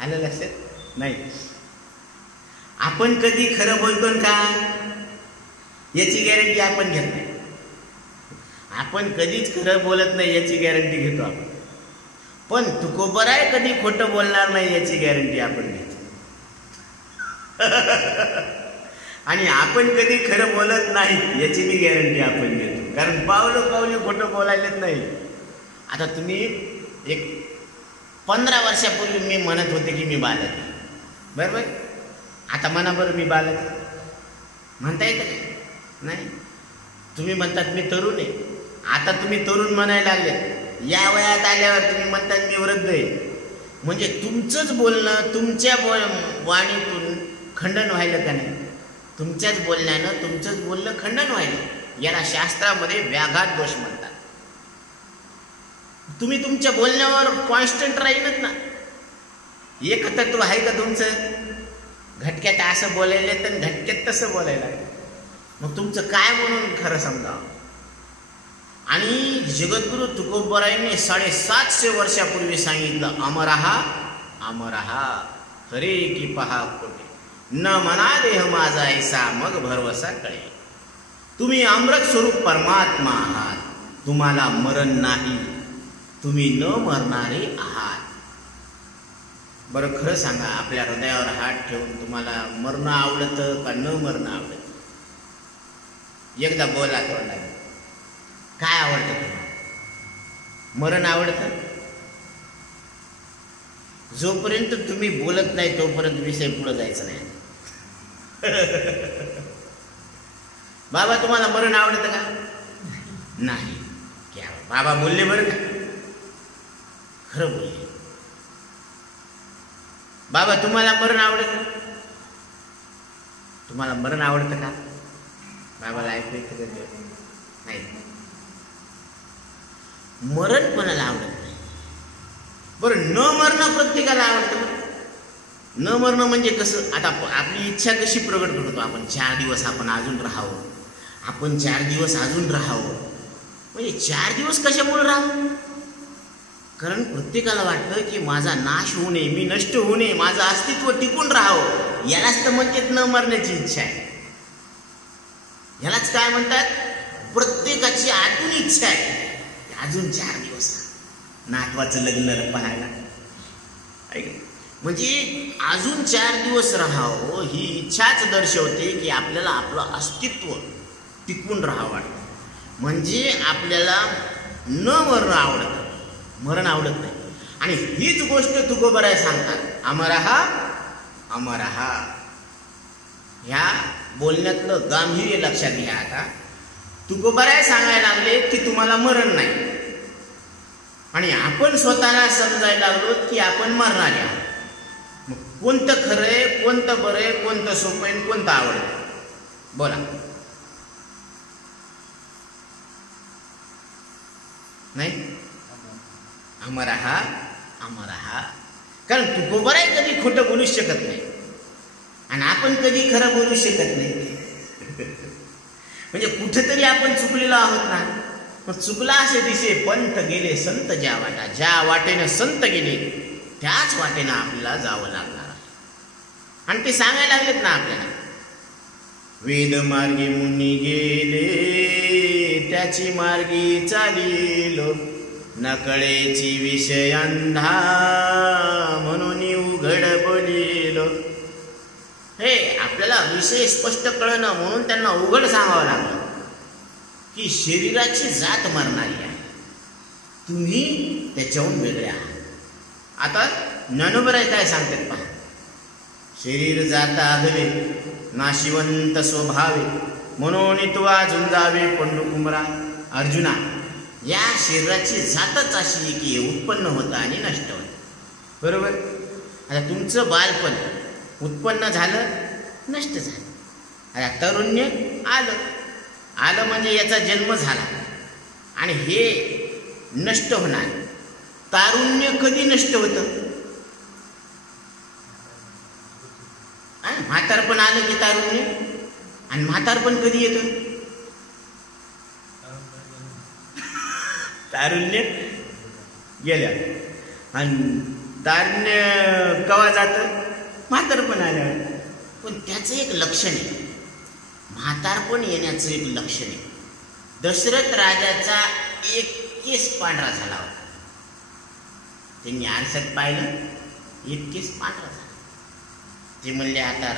आलं लक्षात? नाही, आपण कधी खरं बोलतो का याची गॅरंटी आपण घेत नाही. आपण कधीच खरं बोलत नाही याची गॅरंटी घेतो आपण. पण तुकोबराय कधी खोटं बोलणार नाही याची गॅरंटी आपण घेतो. आणि आपण कधी खरं बोलत नाही याची बी गॅरंटी आपण घेतो. कारण पावली खोटं बोलायलाच नाही. आता तुम्ही एक 15 वर्षापूर्वी मी म्हणत होते की मी बालक, बरोबर? आता म्हणा बरं मी बालक, म्हणता येतं का? नाही. तुम्ही म्हणतात मी तरुण आहे, आता तुम्ही तरुण म्हणायला लागले. या वयात आल्यावर तुम्ही म्हणतात मी वृद्ध आहे. म्हणजे तुमचंच बोलणं, तुमच्या वाणीतून खंडन व्हायलं का नाही? तुमच्याच बोलण्यानं तुमचंच बोलणं खंडन व्हायलं. याला शास्त्रामध्ये व्याघात दोष म्हणतात. तुम्ही तुमच्या बोलण्यावर कॉन्स्टंट राहीलच ना. एक तत्व आहे का तुमचं? घटक्यात असं बोलायला तर घटक्यात तसं बोलायला. मग तुमचं काय म्हणून खरं समजावं? आणि जगद्गुरु तुकोबरायांनी 750 वर्षापूर्वी सांगितलं, अमरहा अमरहा हरे की पहा कोटे, न मना देह माझा ऐसा मग भरवसा कळे. तुम्ही अमृत स्वरूप परमात्मा आहात, तुम्हाला मरण नाही. तुम्ही न मरणारे आहात. बरं खरं सांगा, आपल्या हृदयावर हात ठेवून तुम्हाला मरणं आवडतं का न मरणं आवडतं? एकदा बोला तोंडाने, काय आवडतं तुम्हाला? मरण आवडतं? जोपर्यंत तुम्ही बोलत नाही तोपर्यंत विषय पुढे जायचं नाही. बाबा तुम्हाला मरण आवडतं का? नाही. क्या बाबा बोलले बरं का, खरं बोलले. बाबा तुम्हाला मरण आवडतं? तुम्हाला मरण आवडतं का? बाबाला ऐकू येतं नाही. मरण कोणाला आवडत नाही. बरं न मरणं प्रत्येकाला आवडतं. न मरणं म्हणजे कसं? आता आपली इच्छा कशी प्रगट करतो आपण? 4 दिवस आपण अजून राहावं, आपण 4 दिवस अजून राहावं. म्हणजे 4 दिवस कशामुळे राहावं? कारण प्रत्येकाला वाटतं की माझा नाश होऊ नये, मी नष्ट होऊ नये, माझं अस्तित्व टिकून राहावं. यालाच तर म्हणतात न मरण्याची इच्छा आहे. यालाच काय म्हणतात? प्रत्येकाची आतून इच्छा आहे अजून 4 दिवस नातवाचं लग्न पाहायला. म्हणजे अजून 4 दिवस राहावं ही इच्छाच दर्शवते की आपल्याला आपलं अस्तित्व टिकून राहावं वाटतं. म्हणजे आपल्याला न मरण आवडतं, मरण आवडत नाही. आणि हीच गोष्ट तुकोबराय सांगतात, अमरहा अमरहा. ह्या बोलण्यातलं गांभीर्य लक्षात घ्या. आता तुकोबराय सांगायला लागले की तुम्हाला मरण नाही, आणि आपण स्वतःला समजायला लागलो की आपण मरणारे आहोत. मग कोणतं खरंय, कोणतं बरंय, कोणतं सोपं आहे, कोणतं आवडतं? बोला. नाही, अमरहा अमरहा. कारण तुकोबराय कधी खोटं बोलू शकत नाही आणि आपण कधी खरं बोलू शकत नाही. म्हणजे कुठेतरी आपण चुकलेलो आहोत ना. मग चुकला असे दिसे पंथ गेले संत ज्या वाटा. ज्या वाटेनं संत गेले त्याच वाटेनं आपल्याला जावं लागणार आहे. आणि ते सांगायला लागलेत ना आपल्याला, वेद मार्गी मुनी गेले त्याची मार्गी चालिलो, नकळेची विषय अंधा म्हणून उघड बोलिलो. हे आपल्याला विषय स्पष्ट कळणं म्हणून त्यांना उघड सांगावं लागलं की शरीराची जात मरणारी आहे, तुम्ही त्याच्याहून वेगळे आहात. आता ज्ञानोबराय काय सांगतात पहा, शरीर जाता हवे नाशिवंत स्वभावे, म्हणून तू अजून जावे पंडुकुमरा. अर्जुना, या शरीराची जातच अशी की उत्पन्न होतं आणि नष्ट होतं. बरोबर. आता तुमचं बालपण उत्पन्न झालं, नष्ट झालं. आता तारुण्य आलं, आलं म्हणजे याचा जन्म झाला आणि हे नष्ट होणार. तारुण्य कधी नष्ट होतं? म्हातारपण आलं की तारुण्य. आणि म्हातारपण कधी येतं? तारुण्य गेल्या. आणि तारुण्य कवा जातं? म्हातारपण आल्यावर. पण त्याचं एक लक्षण आहे, म्हातारपण येण्याचं एक लक्षण आहे. दशरथ राजाचा एक केस पांढरा झाला होता. त्यांनी आरशात पाहिलं, एक केस पांढरा झाला. ते म्हणले आता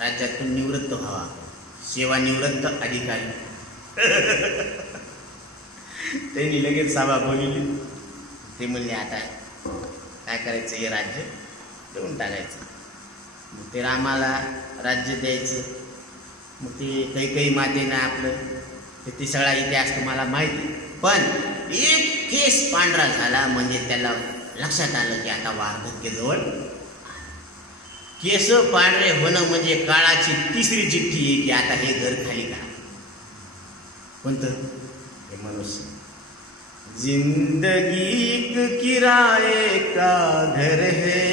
राज्यातून निवृत्त व्हावा, सेवानिवृत्त अधिकारी. त्यांनी लगेच सभा बोलवली. ते म्हणले आता काय करायचं, हे राज्य देऊन टाकायचं. मग ते रामाला राज्य द्यायचं. मग ते काही मातेनं आपलं ते सगळा इतिहास तुम्हाला माहिती. पण एक केस पांढरा झाला म्हणजे त्याला लक्षात आलं की आता वार्धक्यजवळ. केस पांढरे होणं म्हणजे काळाची तिसरी चिठ्ठी आहे की आता हे घर खाली करा. कोणतं? हे मनुष्य. जिंदगी किराए का घर है,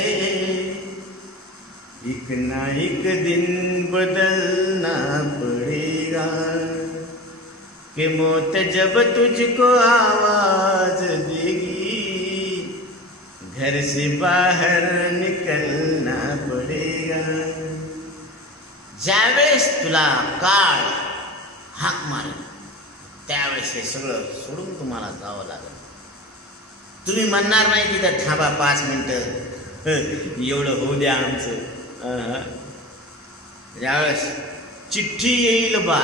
एक ना एक दिन बदलना पड़ेगा, कि मौत जब तुझको आवाज देगी, घर से बाहर निकलना पड़ेगा. ज्यावेळेस तुला काळ हाक मारेल त्यावेळेस हे सगळं सोडून तुम्हाला जावं लागेल. तुम्ही म्हणणार नाही तिथं थांबा 5 मिनिटं, एवढं होऊ द्या आमचं. ज्यावेळेस चिठ्ठी येईल बा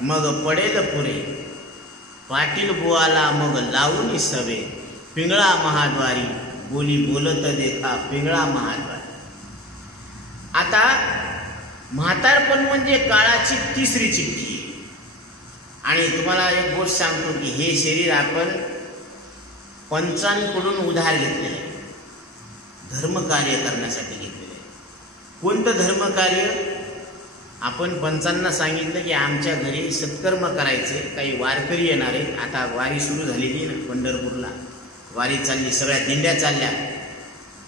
मग पडेल पुरे, पाटील बुवाला मग लावून सवे, पिंगळा महाद्वारी बोली बोलत देखा पिंगळा महाद्वारी. आता म्हातारपण म्हणजे काळाची तिसरी चिठ्ठी. आणि तुम्हाला एक गोष्ट सांगतो की हे शरीर आपण पंचांकडून उधार घेतलेलं आहे, धर्मकार्य करण्यासाठी घेतलेलं आहे. कोणतं धर्मकार्य? आपण पंचांना सांगितलं की आमच्या घरी सत्कर्म करायचे, काही वारकरी येणार आहेत. आता वारी सुरू झालेली ना, पंढरपूरला वारी चालली, सगळ्या दिंड्या चालल्या.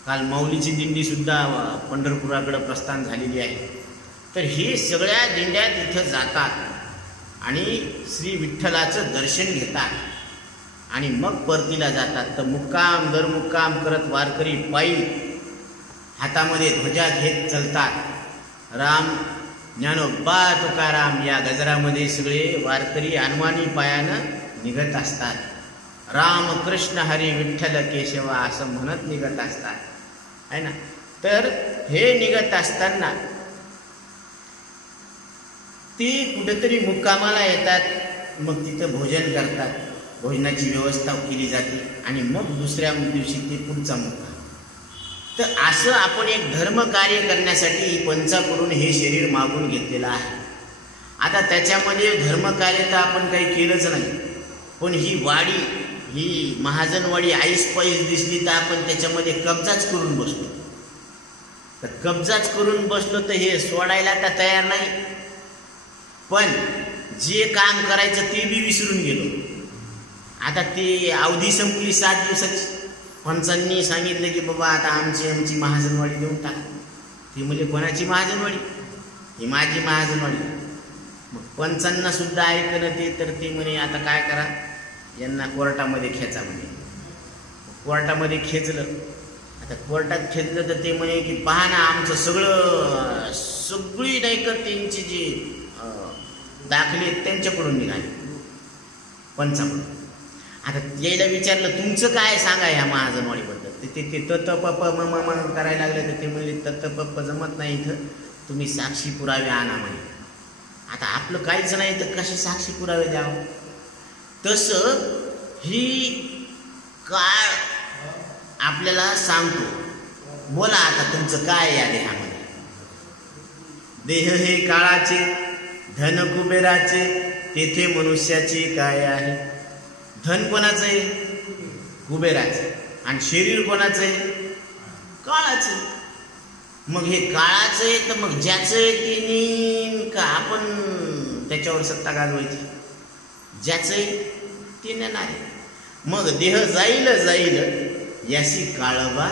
काल माऊलीची दिंडीसुद्धा पंढरपुराकडं प्रस्थान झालेली आहे. तर हे सगळ्या दिंड्या तिथं जातात आणि श्री विठ्ठलाचं दर्शन घेतात आणि मग परतीला जातात. तर मुक्काम दर मुक्काम करत वारकरी पायी हातामध्ये ध्वजा घेत चालतात. राम ज्ञानोबा तुकाराम या गजरामध्ये सगळे वारकरी अनवाणी पायानं निघत असतात. राम कृष्ण हरी विठ्ठल केशवा असं म्हणत निघत असतात, आहे ना. तर हे निघत असताना ती कुठेतरी मुक्कामाला येतात, मग तिथं भोजन करतात. भोजनाची व्यवस्था केली जाते आणि मग दुसऱ्या दिवशी ते पुढचा मुक्काम. तर असं आपण एक धर्मकार्य करण्यासाठी पंचाकडून हे शरीर मागून घेतलेलं आहे. आता त्याच्यामध्ये धर्मकार्य तर आपण काही केलंच नाही, पण ही वाडी, ही महाजनवाडी आईस पाईस दिसली तर आपण त्याच्यामध्ये कब्जाच करून बसलो. तर कब्जाच करून बसलो तर हे सोडायला तर तयार नाही. पण जे काम करायचं ते बी विसरून गेलो. आता ती अवधी संपली 7 दिवसाची. पंचांनी सांगितलं की बाबा आता आमची महाजनवाडी देऊन टाक. ती म्हणजे कोणाची महाजनवाडी? ही माझी महाजनवाडी. मग पंचांना सुद्धा ऐकणं ते, तर ते म्हणे आता काय करा, यांना कोर्टामध्ये खेचा म्हणे. कोर्टामध्ये खेचलं. आता कोर्टात खेचलं तर ते म्हणे की पहा ना आमचं सगळी नाही का त्यांची जी दाखले त्यांच्याकडून निघाले, पंचाकडून. आता यायला विचारलं तुमचं काय सांगा ह्या महाजनवाडीबद्दल. ते तत पप म करायला लागले. तर ते म्हणले तत पप जमत नाही, इथं तुम्ही साक्षी पुरावे आणा म्हणे. आता आपलं काहीच नाही तर कसे साक्षी पुरावे द्यावं. तसं ही काळ आपल्याला सांगतो. बोला आता तुमचं काय या देहामध्ये. देह हे काळाचे, धन कुबेराचे, तेथे मनुष्याचे काय आहे. धन कोणाचं आहे? कुबेराचं. आणि शरीर कोणाचं आहे? काळाचं. मग हे काळाचं आहे तर मग ज्याचं आहे ते का आपण त्याच्यावर सत्ता गाजवायची? ज्याचं आहे ते नेणार आहे. मग देह जाईल याशी काळबा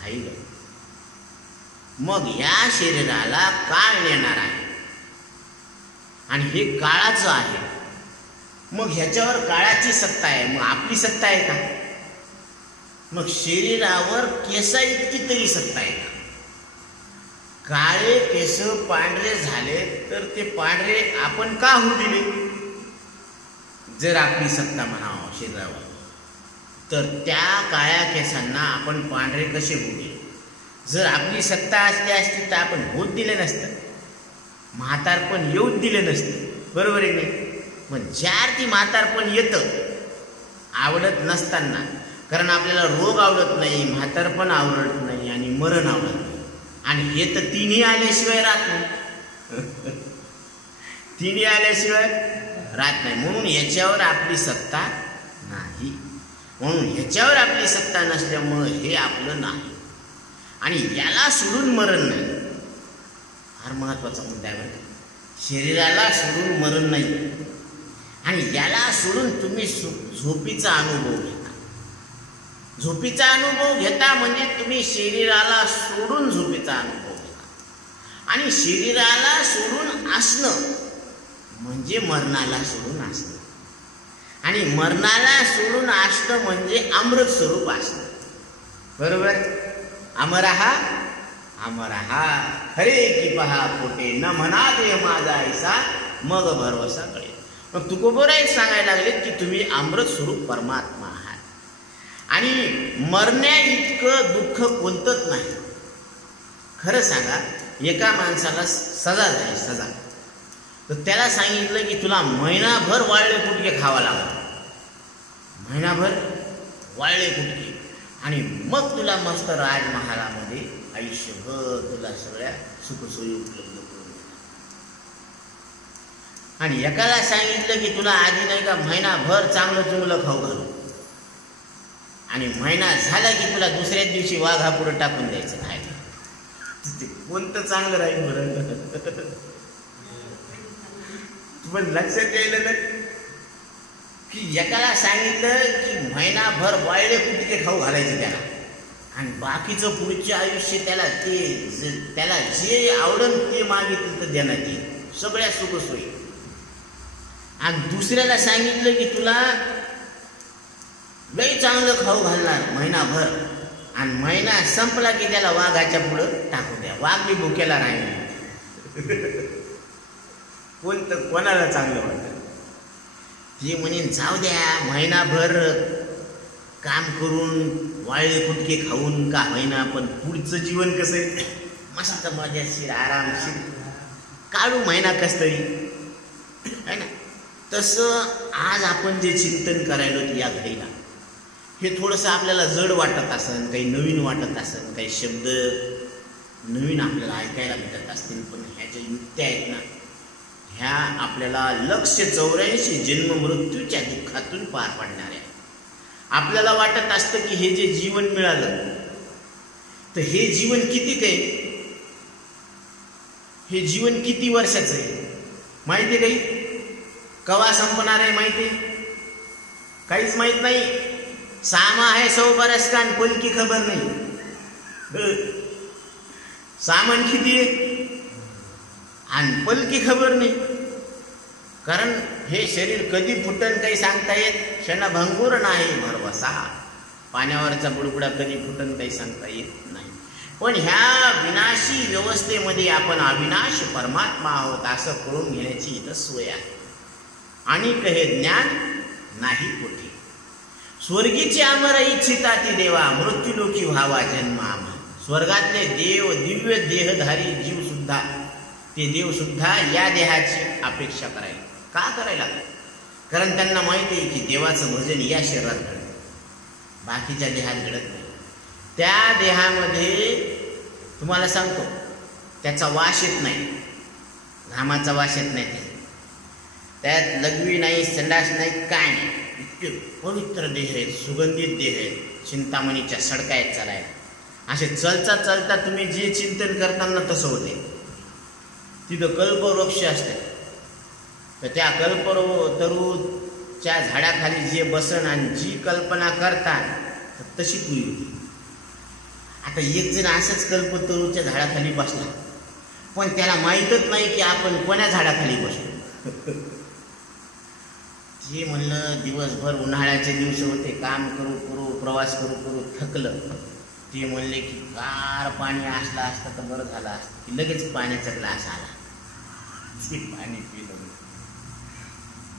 खाईल. मग या शरीराला काळ नेणार आहे आणि हे काळाचं आहे. मग ह्याच्यावर काळाची सत्ता आहे, मग आपली सत्ता आहे का? मग शरीरावर केसा इतकी तरी सत्ता आहे का? काळे केस पांढरे झाले तर ते पांढरे आपण का होऊ दिले? जर आपली सत्ता म्हणावं शरीरावर, तर त्या काळ्या केसांना आपण पांढरे कसे होऊ दिले? जर आपली सत्ता असली असती तर आपण होत दिले नसतं, म्हातारपण येऊच दिले नसते. बरोबर आहे नाही? पण ज्यार ती म्हातारपण येतं आवडत नसताना, कारण आपल्याला रोग आवडत नाही, म्हातारपण आवडत नाही आणि मरण आवडत नाही. आणि हे तर तिन्ही आल्याशिवाय राहत नाही. तिन्ही आल्याशिवाय राहत नाही. म्हणून याच्यावर आपली सत्ता नाही. म्हणून ह्याच्यावर आपली सत्ता नसल्यामुळं हे आपलं नाही. आणि याला सोडून मरण नाही. फार महत्वाचा मुद्दा आहे बरं. शरीराला सोडून मरण नाही आणि याला सोडून तुम्ही झोपीचा अनुभव घेता. झोपीचा अनुभव घेता म्हणजे तुम्ही शरीराला सोडून झोपीचा अनुभव घेता. आणि शरीराला सोडून असणं म्हणजे मरणाला सोडून असणं. आणि मरणाला सोडून असणं म्हणजे अमृत स्वरूप असणं. बरोबर? अमरहा अमरहा खरे की पहा पोटे, न म्हणा दे माझा ऐसा मग भरवसा कळे. मग तुकोबराय सांगायला लागले की तुम्ही अमृत स्वरूप परमात्मा आहात आणि मरण्या इतकं दुःख कोणतंच नाही. खरं सांगा, एका माणसाला सजा झाली, सजा, तर त्याला सांगितलं की तुला महिनाभर वाळले कुटके खावा लागला, महिनाभर वाळले कुटके, आणि मग तुला मस्त राजमहालामध्ये आयुष्यभर तुला सगळ्या सुखसोयी उपलब्ध करून देतात. आणि एकाला सांगितलं की तुला आधी नाही का महिनाभर चांगलं चुंगलं खाऊ घालू, आणि महिना झाला की तुला दुसऱ्याच दिवशी वाघापुढं टाकून द्यायचं खायला. कोणतं चांगलं राहील बरं? पण लक्षात यायला ना की एकाला सांगितलं की महिनाभर वाळले कुटके खाऊ घालायचे त्याला, आणि बाकीचं पुढचे आयुष्य त्याला जे आवडन ते मागितलं तर देण्यात येईल, सगळ्या सुखसोयी. आणि दुसऱ्याला सांगितलं की तुला लई चांगलं खाऊ घालणार महिनाभर, आणि महिना संपला की त्याला वाघाच्या पुढं टाकू द्या, वाघ बी भुकेला राहील. कोणतं कोणाला चांगलं वाटतं? ते म्हणेन जाऊ द्या, महिनाभर काम करून वाळले कुटके खाऊन का होईना, पण पुढचं जीवन कसं आहे, मस्त मजेशीर आरामशीर काढू महिना कस तरी, है ना. तसं आज आपण जे चिंतन करायलो या घडीला, हे थोडंसं आपल्याला जड वाटत असेल, काही नवीन वाटत असेल, काही शब्द नवीन आपल्याला ऐकायला भेटत असतील, पण ह्या ज्या युक्त्या आहेत ना, ह्या आपल्याला 184 जन्म मृत्यूच्या दुःखातून पार पाडणाऱ्या. आपल्याला वाटत असतं की हे जे जीवन मिळालं, तर हे जीवन किती काय, हे जीवन किती वर्षाचं आहे माहिती आहे? काही कवा संपणार आहे माहिती? काहीच माहित नाही. सामा है 100 बरस का, कुल की खबर नाही. सामान किती आहे आणि पल की खबर नाही. कारण हे शरीर कधी फुटन काही सांगता येत, क्षणभंगूर नाही भरवसा. पाण्यावरचा बुडबुडा कधी फुटन काही सांगता येत नाही. पण ह्या विनाशी व्यवस्थेमध्ये आपण अविनाश परमात्मा आहोत असं कळून घेण्याची इथं सोय आहे. आणि हे ज्ञान नाही कोठे. स्वर्गीचे अमर इच्छिता ती देवा, मृत्यूलोकी व्हावा जन्म आम्हा. स्वर्गातले देव, दिव्य देहधारी जीव सुद्धा, ते देव सुद्धा या देहाची अपेक्षा करायला. का करायला? कारण त्यांना माहिती आहे की देवाचं भजन या शरीरात घडतं, बाकीच्या देहात घडत नाही. त्या देहामध्ये तुम्हाला सांगतो त्याचा वास येत नाही, घामाचा वास येत नाही, त्यात लघवी नाही, संडास नाही, काय नाही. इतके पवित्र देह आहेत, सुगंधित देह आहेत, चिंतामणीच्या सडका आहेत चालायला. असे चलता चलता तुम्ही जे चिंतन करताना तसं होते. तिथं कल्पवृक्ष असते, तर त्या कल्पतरूच्या झाडाखाली जे बसन आणि जी कल्पना करतात तर तशी पुरी होती. आता एक जण असंच कल्पतरूच्या झाडाखाली बसला, पण त्याला माहीतच नाही की आपण कोण्या झाडाखाली बसलो. जे म्हणलं दिवसभर उन्हाळ्याचे दिवस होते, काम करू करू प्रवास करू करू थकलं. ते म्हणले की गार पाणी असलं असतं तर बरं झालं असतं, की लगेच पाण्याचा ग्लास आला, ते पाणी पिलं.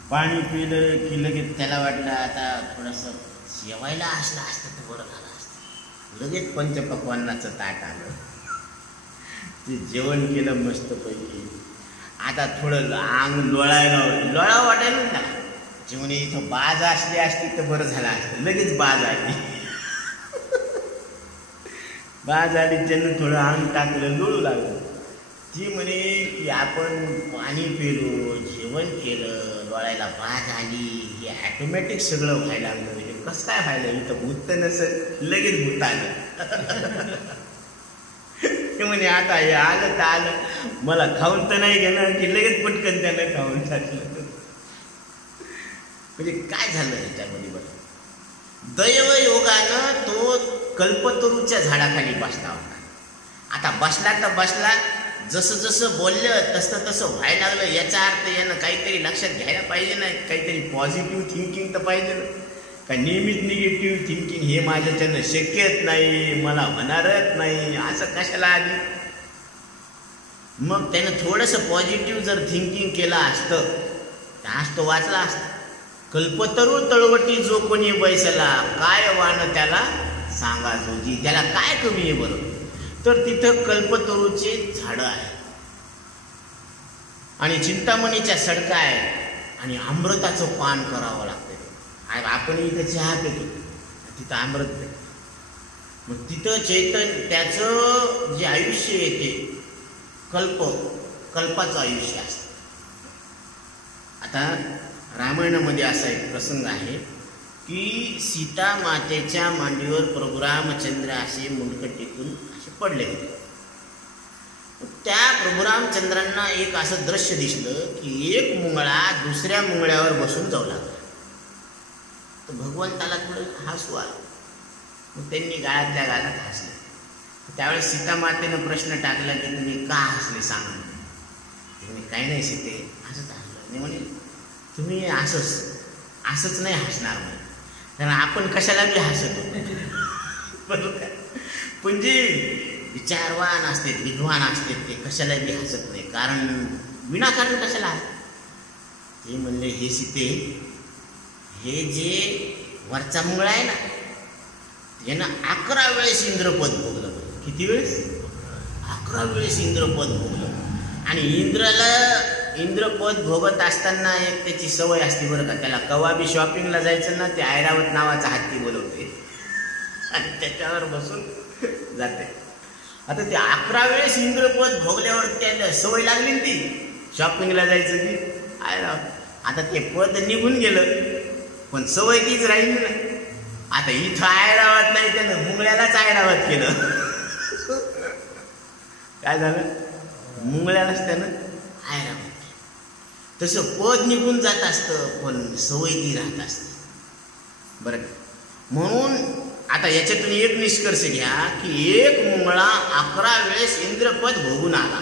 पाणी पिलं की लगेच त्याला वाटलं आता थोडंसं जेवायला असलं असतं तर बरं झालं असतं. लगेच पंचपक्वान्नाचं ताट आलं, ते जेवण केलं मस्तपैकी. आता थोडं अंग लोळा वाटायला ना, जेवणे इथं बाज असली असती तर बरं झालं असतं. लगेच बाज आली, बाज आली, ज्यांनी थोडं अंग टाकलं, लोळू लागलं. ती म्हणे की आपण पाणी पिलो, जेवण केलं, लोळायला बाज आली, हे ॲटोमॅटिक सगळं व्हायला लागलं. हे कसं काय व्हायला? इथं भूत तर नसेल, लगेच भूत आलं. ते म्हणे आता हे आलं तर आलं, मला खाऊन तर नाही घेणार की लगेच पटकन त्यानं खाऊन टाकलं. म्हणजे काय झालं ह्याच्यामध्ये बरं? दैवयोगानं तो कल्पतरूच्या झाडाखाली बसला होता. आता बसला तर बसला, जसं जसं बोललं तसं तसं व्हायला लागलं. याचा अर्थ यानं काहीतरी लक्षात घ्यायला पाहिजे ना, काहीतरी पॉझिटिव्ह थिंकिंग तर पाहिजे ना. का नेहमीच निगेटिव्ह थिंकिंग हे माझ्याच्यानं शक्यच नाही, मला होणारच नाही, असं कशाला आली? मग त्यानं थोडंसं पॉझिटिव्ह जर थिंकिंग केलं असतं आज तो वाचला असता. कल्पतरू तळवटी जो कोणी बैसला, काय वाण त्याला सांगा जोजी. त्याला काय कमी आहे बरं? तर तिथं कल्पतरूचे झाडं आहे आणि चिंतामणीच्या सडका आहेत आणि अमृताचं पान करावं लागतं. आपण इथं चहा पितो, तिथं अमृत आहे. मग तिथं चैतन्य त्याचं जे आयुष्य आहे ते कल्पाचं आयुष्य असतं. आता रामायणामध्ये असा एक प्रसंग आहे की सीता मातेच्या मांडीवर प्रभू रामचंद्र असे मुंडकं टेकून असे पडले होते. त्या प्रभू रामचंद्रांना एक असं दृश्य दिसलं की एक मुंगळा दुसऱ्या मुंगळ्यावर बसून जाऊ लागला. तर भगवंताला थोडं हसू आलं. मग त्यांनी गाळातल्या गाळात हसले. त्यावेळेस सीता मातेनं प्रश्न टाकला की तुम्ही का हसले सांगा. तुम्ही काही नाही सीते हसत हसलं. नाही म्हणे तुम्ही असंच नाही हसणार म्हणे, कारण आपण कशाला बी हसत होतो. बरोबर का? पण जे विचारवान असतात विद्वान असतात ते कशाला बी हसत नाही, कारण विनाकारण कशाला हसत. ते म्हणले हे सीते, हे जे वरचा मुंगळा आहे ना यानं 11 वेळेस इंद्रपद भोगलं. किती वेळेस? 11 वेळेस इंद्रपद भोगलं. आणि इंद्रपद भोगत असताना एक त्याची सवय असते बरं का. त्याला कवा बी शॉपिंगला जायचं ना, ते ऐरावत नावाचा हत्ती बोलवते आणि त्याच्यावर बसून जाते. आता ते 11 वेळेस इंद्रपद भोगल्यावर त्याला सवय लागली ना ती शॉपिंगला जायचं ती ऐरावत. आता ते पद निघून गेलं पण सवय तीच राहिली ना. आता इथं ऐरावत नाही, त्यानं मुंगळ्यालाच ऐरावत केलं. काय झालं? मुंगळ्यालाच त्यानं ऐरावत केलं. तसं पद निघून जात असतं पण सवय ती राहत असते बरं. म्हणून आता याच्यातून एक निष्कर्ष घ्या की एक मुंगळा 11 वेळेस इंद्रपद भोगून आला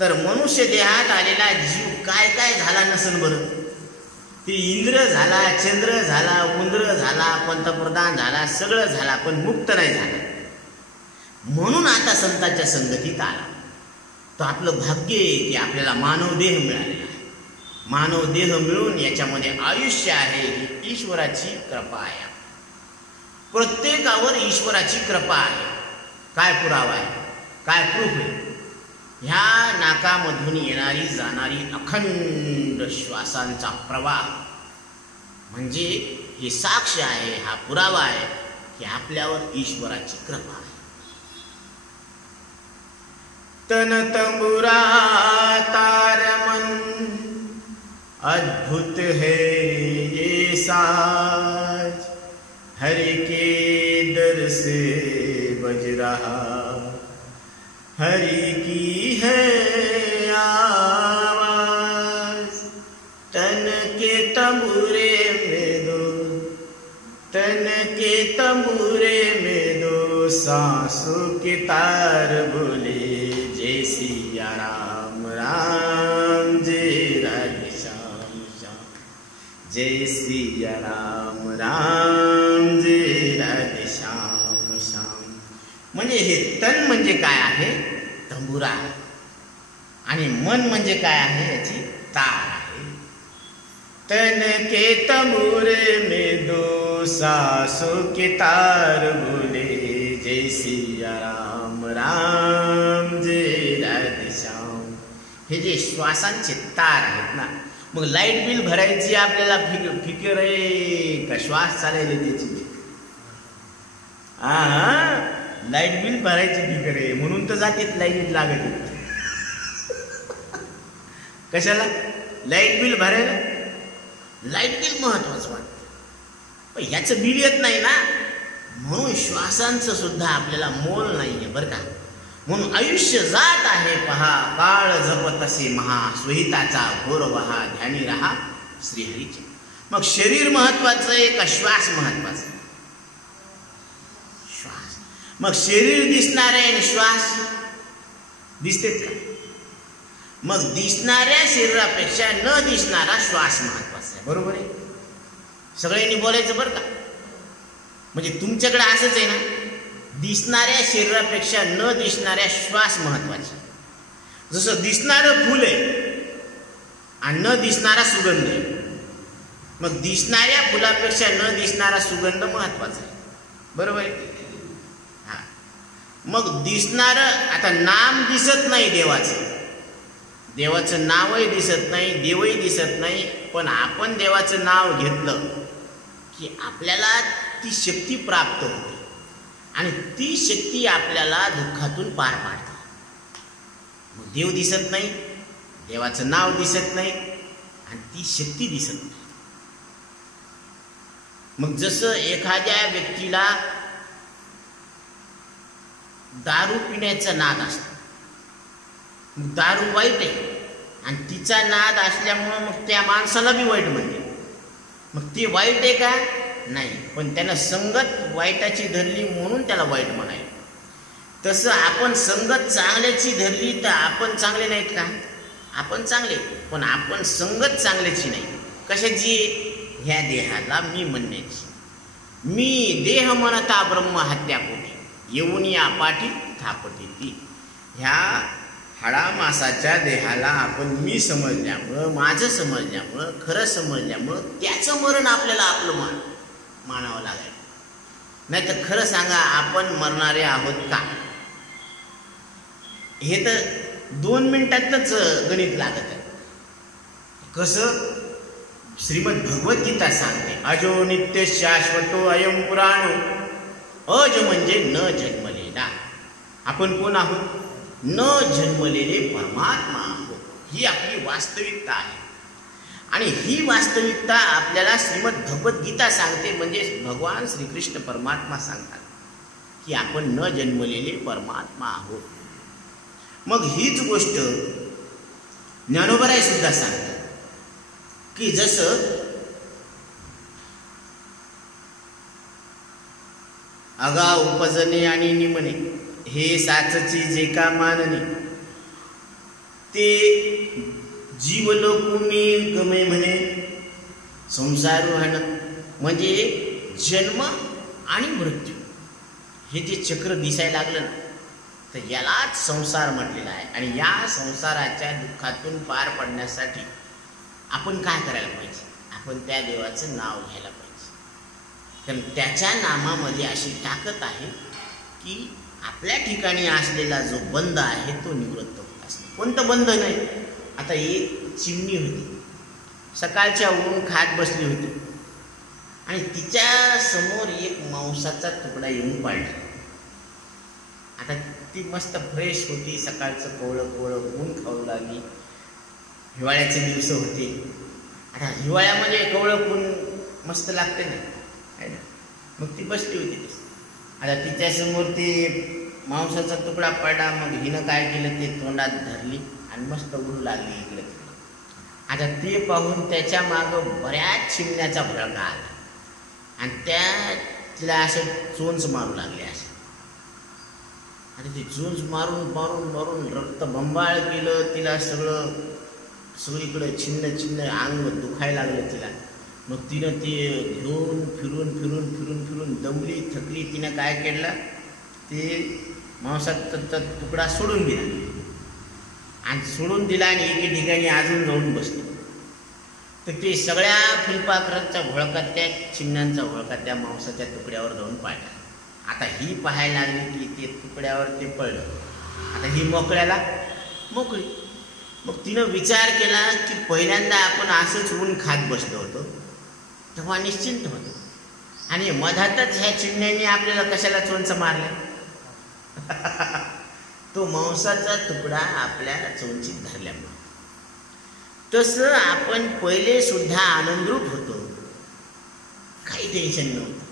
तर मनुष्य देहात आलेला जीव काय काय झाला नसेल बरं. ते इंद्र झाला, चंद्र झाला, उंद्र झाला, पंतप्रधान झाला, सगळं झाला पण मुक्त नाही झाला. म्हणून आता संतांच्या संगतीत आला. तर आपलं भाग्य आहे की आपल्याला मानव देह मिळालेला आहे. मानव देह मिळून याच्यामध्ये आयुष्य आहे. ही ईश्वराची कृपा आहे. प्रत्येकावर ईश्वराची कृपा आहे. काय पुरावा आहे? काय प्रूफ आहे? ह्या नाकामधून येणारी जाणारी अखंड श्वासांचा प्रवाह म्हणजे हे साक्ष आहे, हा पुरावा आहे की आपल्यावर ईश्वराची कृपा आहे. तन तंबुरा तार मन अद्भुत है ये साज, हरि के दर से बज रहा, हरि की है आवाज. तन के तंबूरे में दो, तन के तंबूरे में दो सांसों के तार बोले, जय सिया राम राम जय राधे श्याम श्याम, जय सिया राम राम जय राधे श्याम श्याम. म्हणजे हे तन म्हणजे काय आहे? तंबुरा. आणि मन म्हणजे काय आहे? याची तार आहे. तन के तंबूरे में दो सांसों के तार बोले, जय सिया राम राम जय राधे श्याम. हे जे श्वासांचे तार आहेत ना, मग लाईट बिल भरायची आपल्याला फिकर आहे का श्वास चालेल त्याची? लाईट बिल भरायची फिकर आहे म्हणून तर जातीत लाईनीत लागत. कशाला? लाईट बिल भरायला. लाईट बिल महत्वाचं वाटतं पण ह्याचं बिल येत नाही ना, म्हणून श्वासांचं सुद्धा आपल्याला मोल नाहीये बरं का. म्हणून आयुष्य जात आहे पहा, काळ जपत असे महा, स्वहिताचा घोर वहा, ध्यानी रहा श्रीहरीचे. मग शरीर महत्वाचं आहे का श्वास महत्वाचा? श्वास. मग शरीर दिसणारे आणि श्वास दिसतेत का? मग दिसणाऱ्या शरीरापेक्षा न दिसणारा श्वास महत्वाचा आहे. बरोबर आहे? सगळ्यांनी बोलायचं बरं का. म्हणजे तुमच्याकडे असंच आहे ना, दिसणाऱ्या शरीरापेक्षा न दिसणाऱ्या श्वास महत्वाचे. जसं दिसणारं फुल आहे आणि न दिसणारा सुगंध आहे. मग दिसणाऱ्या फुलापेक्षा न दिसणारा सुगंध महत्वाचा आहे, बरोबर आहे. हा, मग दिसणार, आता नाम दिसत नाही देवाचं, देवाचं नावही दिसत नाही, देवही दिसत नाही, पण आपण देवाचं नाव घेतलं की आपल्याला ती शक्ती प्राप्त होते आणि ती शक्ती आपल्याला दुःखातून पार पाडते. मग देव दिसत नाही, देवाचं नाव दिसत नाही आणि ती शक्ती दिसत नाही. मग जसं एखाद्या व्यक्तीला दारू पिण्याचा नाद असतो, मग दारू वाईट आहे आणि तिचा नाद असल्यामुळं मग त्या माणसाला बी वाईट म्हणते. मग ते वाईट आहे का? नाही, पण त्यानं संगत वाईटाची धरली म्हणून त्याला वाईट म्हणायला. तसं आपण संगत चांगल्याची धरली तर आपण चांगले नाहीत का? आपण चांगले, पण आपण संगत चांगल्याची नाही. कशाची? ह्या देहाला मी म्हणण्याची. मी देह म्हणता ब्रह्म हत्या कोटी, येऊन या पाठी थापटी ती. ह्या हाडामासाच्या देहाला आपण मी समजल्यामुळं, माझं समजल्यामुळं, खरं समजल्यामुळं त्याचं मरण आपल्याला आपलं मानावं लागेल. नाही तर खरं सांगा, आपण मरणारे आहोत का? हे तर 2 मिनिटातच गणित लागत आहे. कसं? श्रीमद भगवद्गीता सांगते, अजो नित्य शाश्वतो अयम पुराणो. अज म्हणजे न जन्मलेला. आपण कोण आहोत? न जन्मलेले परमात्मा आहोत. ही आपली वास्तविकता आहे आणि ही वास्तविकता आपल्याला श्रीमद भगवद्गीता सांगते. म्हणजे भगवान श्रीकृष्ण परमात्मा सांगतात की आपण न जन्मलेले परमात्मा आहोत. मग हीच गोष्ट ज्ञानोबराय सुद्धा सांगतात की जसं अगा उपजने आणि निमणे, हे साचची जे का मानणे, ते जीवलोक मी गमे म्हणे संसार वाहन. म्हणजे जन्म आणि मृत्यू हे जे चक्र दिसायला लागलं ना, तर यालाच संसार म्हटलेला आहे. आणि या संसाराच्या दुःखातून पार पडण्यासाठी आपण काय करायला पाहिजे? आपण त्या देवाचं नाव घ्यायला पाहिजे. कारण त्याच्या नामामध्ये अशी ताकद आहे की आपल्या ठिकाणी असलेला जो बंध आहे तो निवृत्त होत असतो. कोणतं बंध नाही? आता एक चिमणी होती, सकाळच्या ऊन खात बसली होती आणि तिच्या समोर एक मांसाचा तुकडा येऊन पडला. आता ती मस्त फ्रेश होती, सकाळचं कोवळं कोवळं ऊन खाऊ लागली. हिवाळ्याचे दिवस होते. आता हिवाळ्यामध्ये कोवळं ऊन मस्त लागते ना, आहे ना. मग ती बसली होती. आता तिच्यासमोर ते मांसाचा तुकडा पडला. मग हिनं काय केलं, ते तोंडात धरली आणि मस्त उडू लागली इकडे तिकडे. आता ते पाहून त्याच्या मागं बऱ्याच चिमण्याचा भडका आला आणि त्या तिला असं चोंच मारू लागले. असे आणि ते चोंच मारून मारून मारून रक्त बंबाळ केलं. तिला सगळीकडं छिन्न छिन्न अंग दुखायला लागलं तिला. मग तिनं ते घेऊन फिरून फिरून फिरून फिरून दमली थकली. तिनं काय केलं, ते मांसाचा तुकडा सोडून दिला आणि सोडून दिला आणि एके ठिकाणी अजून जाऊन बसली. तर ते सगळ्या फुलपाखरांचा घोळका, त्या चिमण्यांचा घोळका त्या मांसाच्या तुकड्यावर जाऊन पाडला. आता ही पाहायला लागली की ते तुकड्यावर ते पडलं. आता ही मोकळ्याला मोकळी. मग तिनं विचार केला की पहिल्यांदा आपण असंच ऊन खात बसलो होतो तेव्हा निश्चिंत होतो आणि मधातच ह्या चिमण्यांनी आपल्याला कशाला चोंच मारल्या. तो मांसाचा तुकडा आपल्या चोंचीत धरल्यामुळे. तसं आपण पहिले सुद्धा आनंदरूप होतो, काही टेन्शन नव्हतं.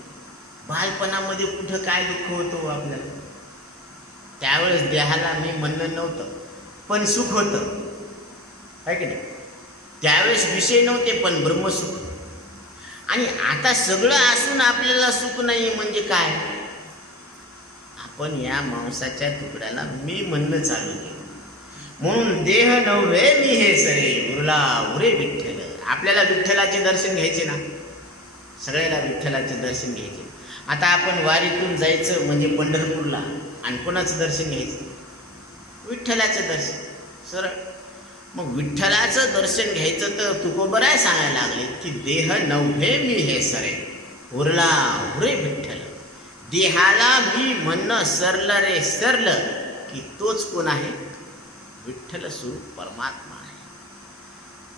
बालपणामध्ये कुठं काय दुःख होतं आपल्याला, त्यावेळेस देहाला मी म्हणणं नव्हतं, पण सुख होतं, आहे की नाही. त्यावेळेस विषय नव्हते पण ब्रह्मसुख. आणि आता सगळं असून आपल्याला सुख नाही म्हणजे काय? आपण या मांसाच्या तुकड्याला मी म्हणणं चालू केलं. म्हणून देह नव्हे मी हे सरे, उरला उरे विठ्ठल. आपल्याला विठ्ठलाचे दर्शन घ्यायचे ना, सगळ्याला विठ्ठलाचे दर्शन घ्यायचे. आता आपण वारीतून जायचं म्हणजे पंढरपूरला, आणि कोणाचं दर्शन घ्यायचं? विठ्ठलाचं दर्शन सरळ. मग विठ्ठलाचं दर्शन घ्यायचं तर तुकोबराय सांगायला लागले की देह नव्हे मी हे सरे उरला उरे विठ्ठल. देहाला मी म्हणणं सरलं रे सरलं की तोच कोण आहे? विठ्ठल स्वरूप परमात्मा आहे.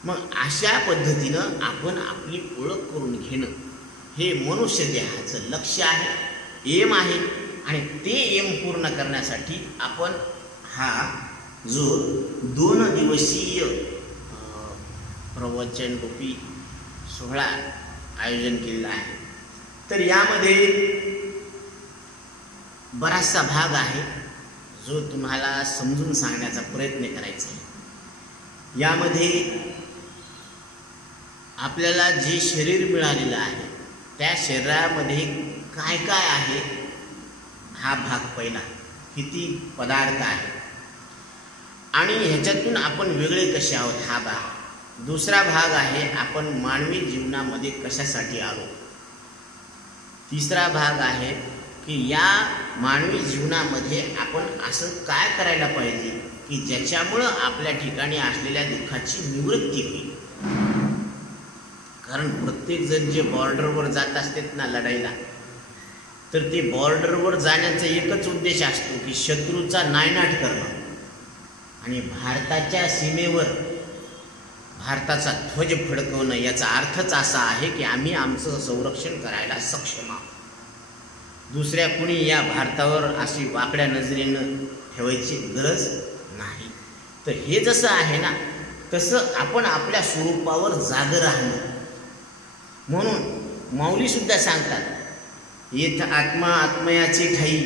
मग अशा पद्धतीनं आपण आपली ओळख करून घेणं हे मनुष्य देहाचं लक्ष्य आहे, एम आहे. आणि ते एम पूर्ण करण्यासाठी आपण हा जो 2 दिवसीय प्रवचनरूपी सोहळा आयोजन केलेला आहे. तर यामध्ये बराचसा भाग आहे जो तुम्हाला समजून सांगण्याचा प्रयत्न करायचा आहे. यामध्ये आपल्याला जे शरीर मिळालेलं आहे त्या शरीरामध्ये काय काय आहे हा भाग पहिला, किती पदार्थ आहे आणि ह्याच्यातून आपण वेगळे कसे आहोत हा भाग. दुसरा भाग आहे आपण मानवी जीवनामध्ये कशासाठी आलो. तिसरा भाग आहे की या मानवी जीवनामध्ये आपण असं काय करायला पाहिजे की ज्याच्यामुळं आपल्या ठिकाणी असलेल्या दुःखाची निवृत्ती होईल. कारण प्रत्येकजण जे बॉर्डरवर जात असतात ना लढाईला, तर ते बॉर्डरवर जाण्याचा एकच उद्देश असतो की शत्रूचा नायनाट करणं आणि भारताच्या सीमेवर भारताचा ध्वज फडकवणं. याचा अर्थच असा आहे की आम्ही आमचं संरक्षण करायला सक्षम आहोत. दुसऱ्या कुणी या भारतावर अशी वाकड्या नजरेनं ठेवायची गरज नाही. तर हे जसं आहे ना तसं आपण आपल्या स्वरूपावर जागं राहणं. म्हणून माऊलीसुद्धा सांगतात येथ आत्मा आत्मयाची ठाई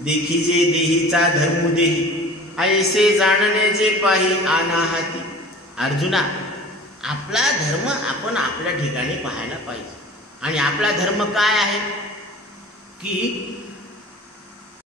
देखीजे देहीचा धर्म देही ऐसे जाणणे जे पाही अनाहती. अर्जुना, आपला धर्म आपण आपल्या ठिकाणी पाहायला पाहिजे. आणि आपला धर्म काय आहे की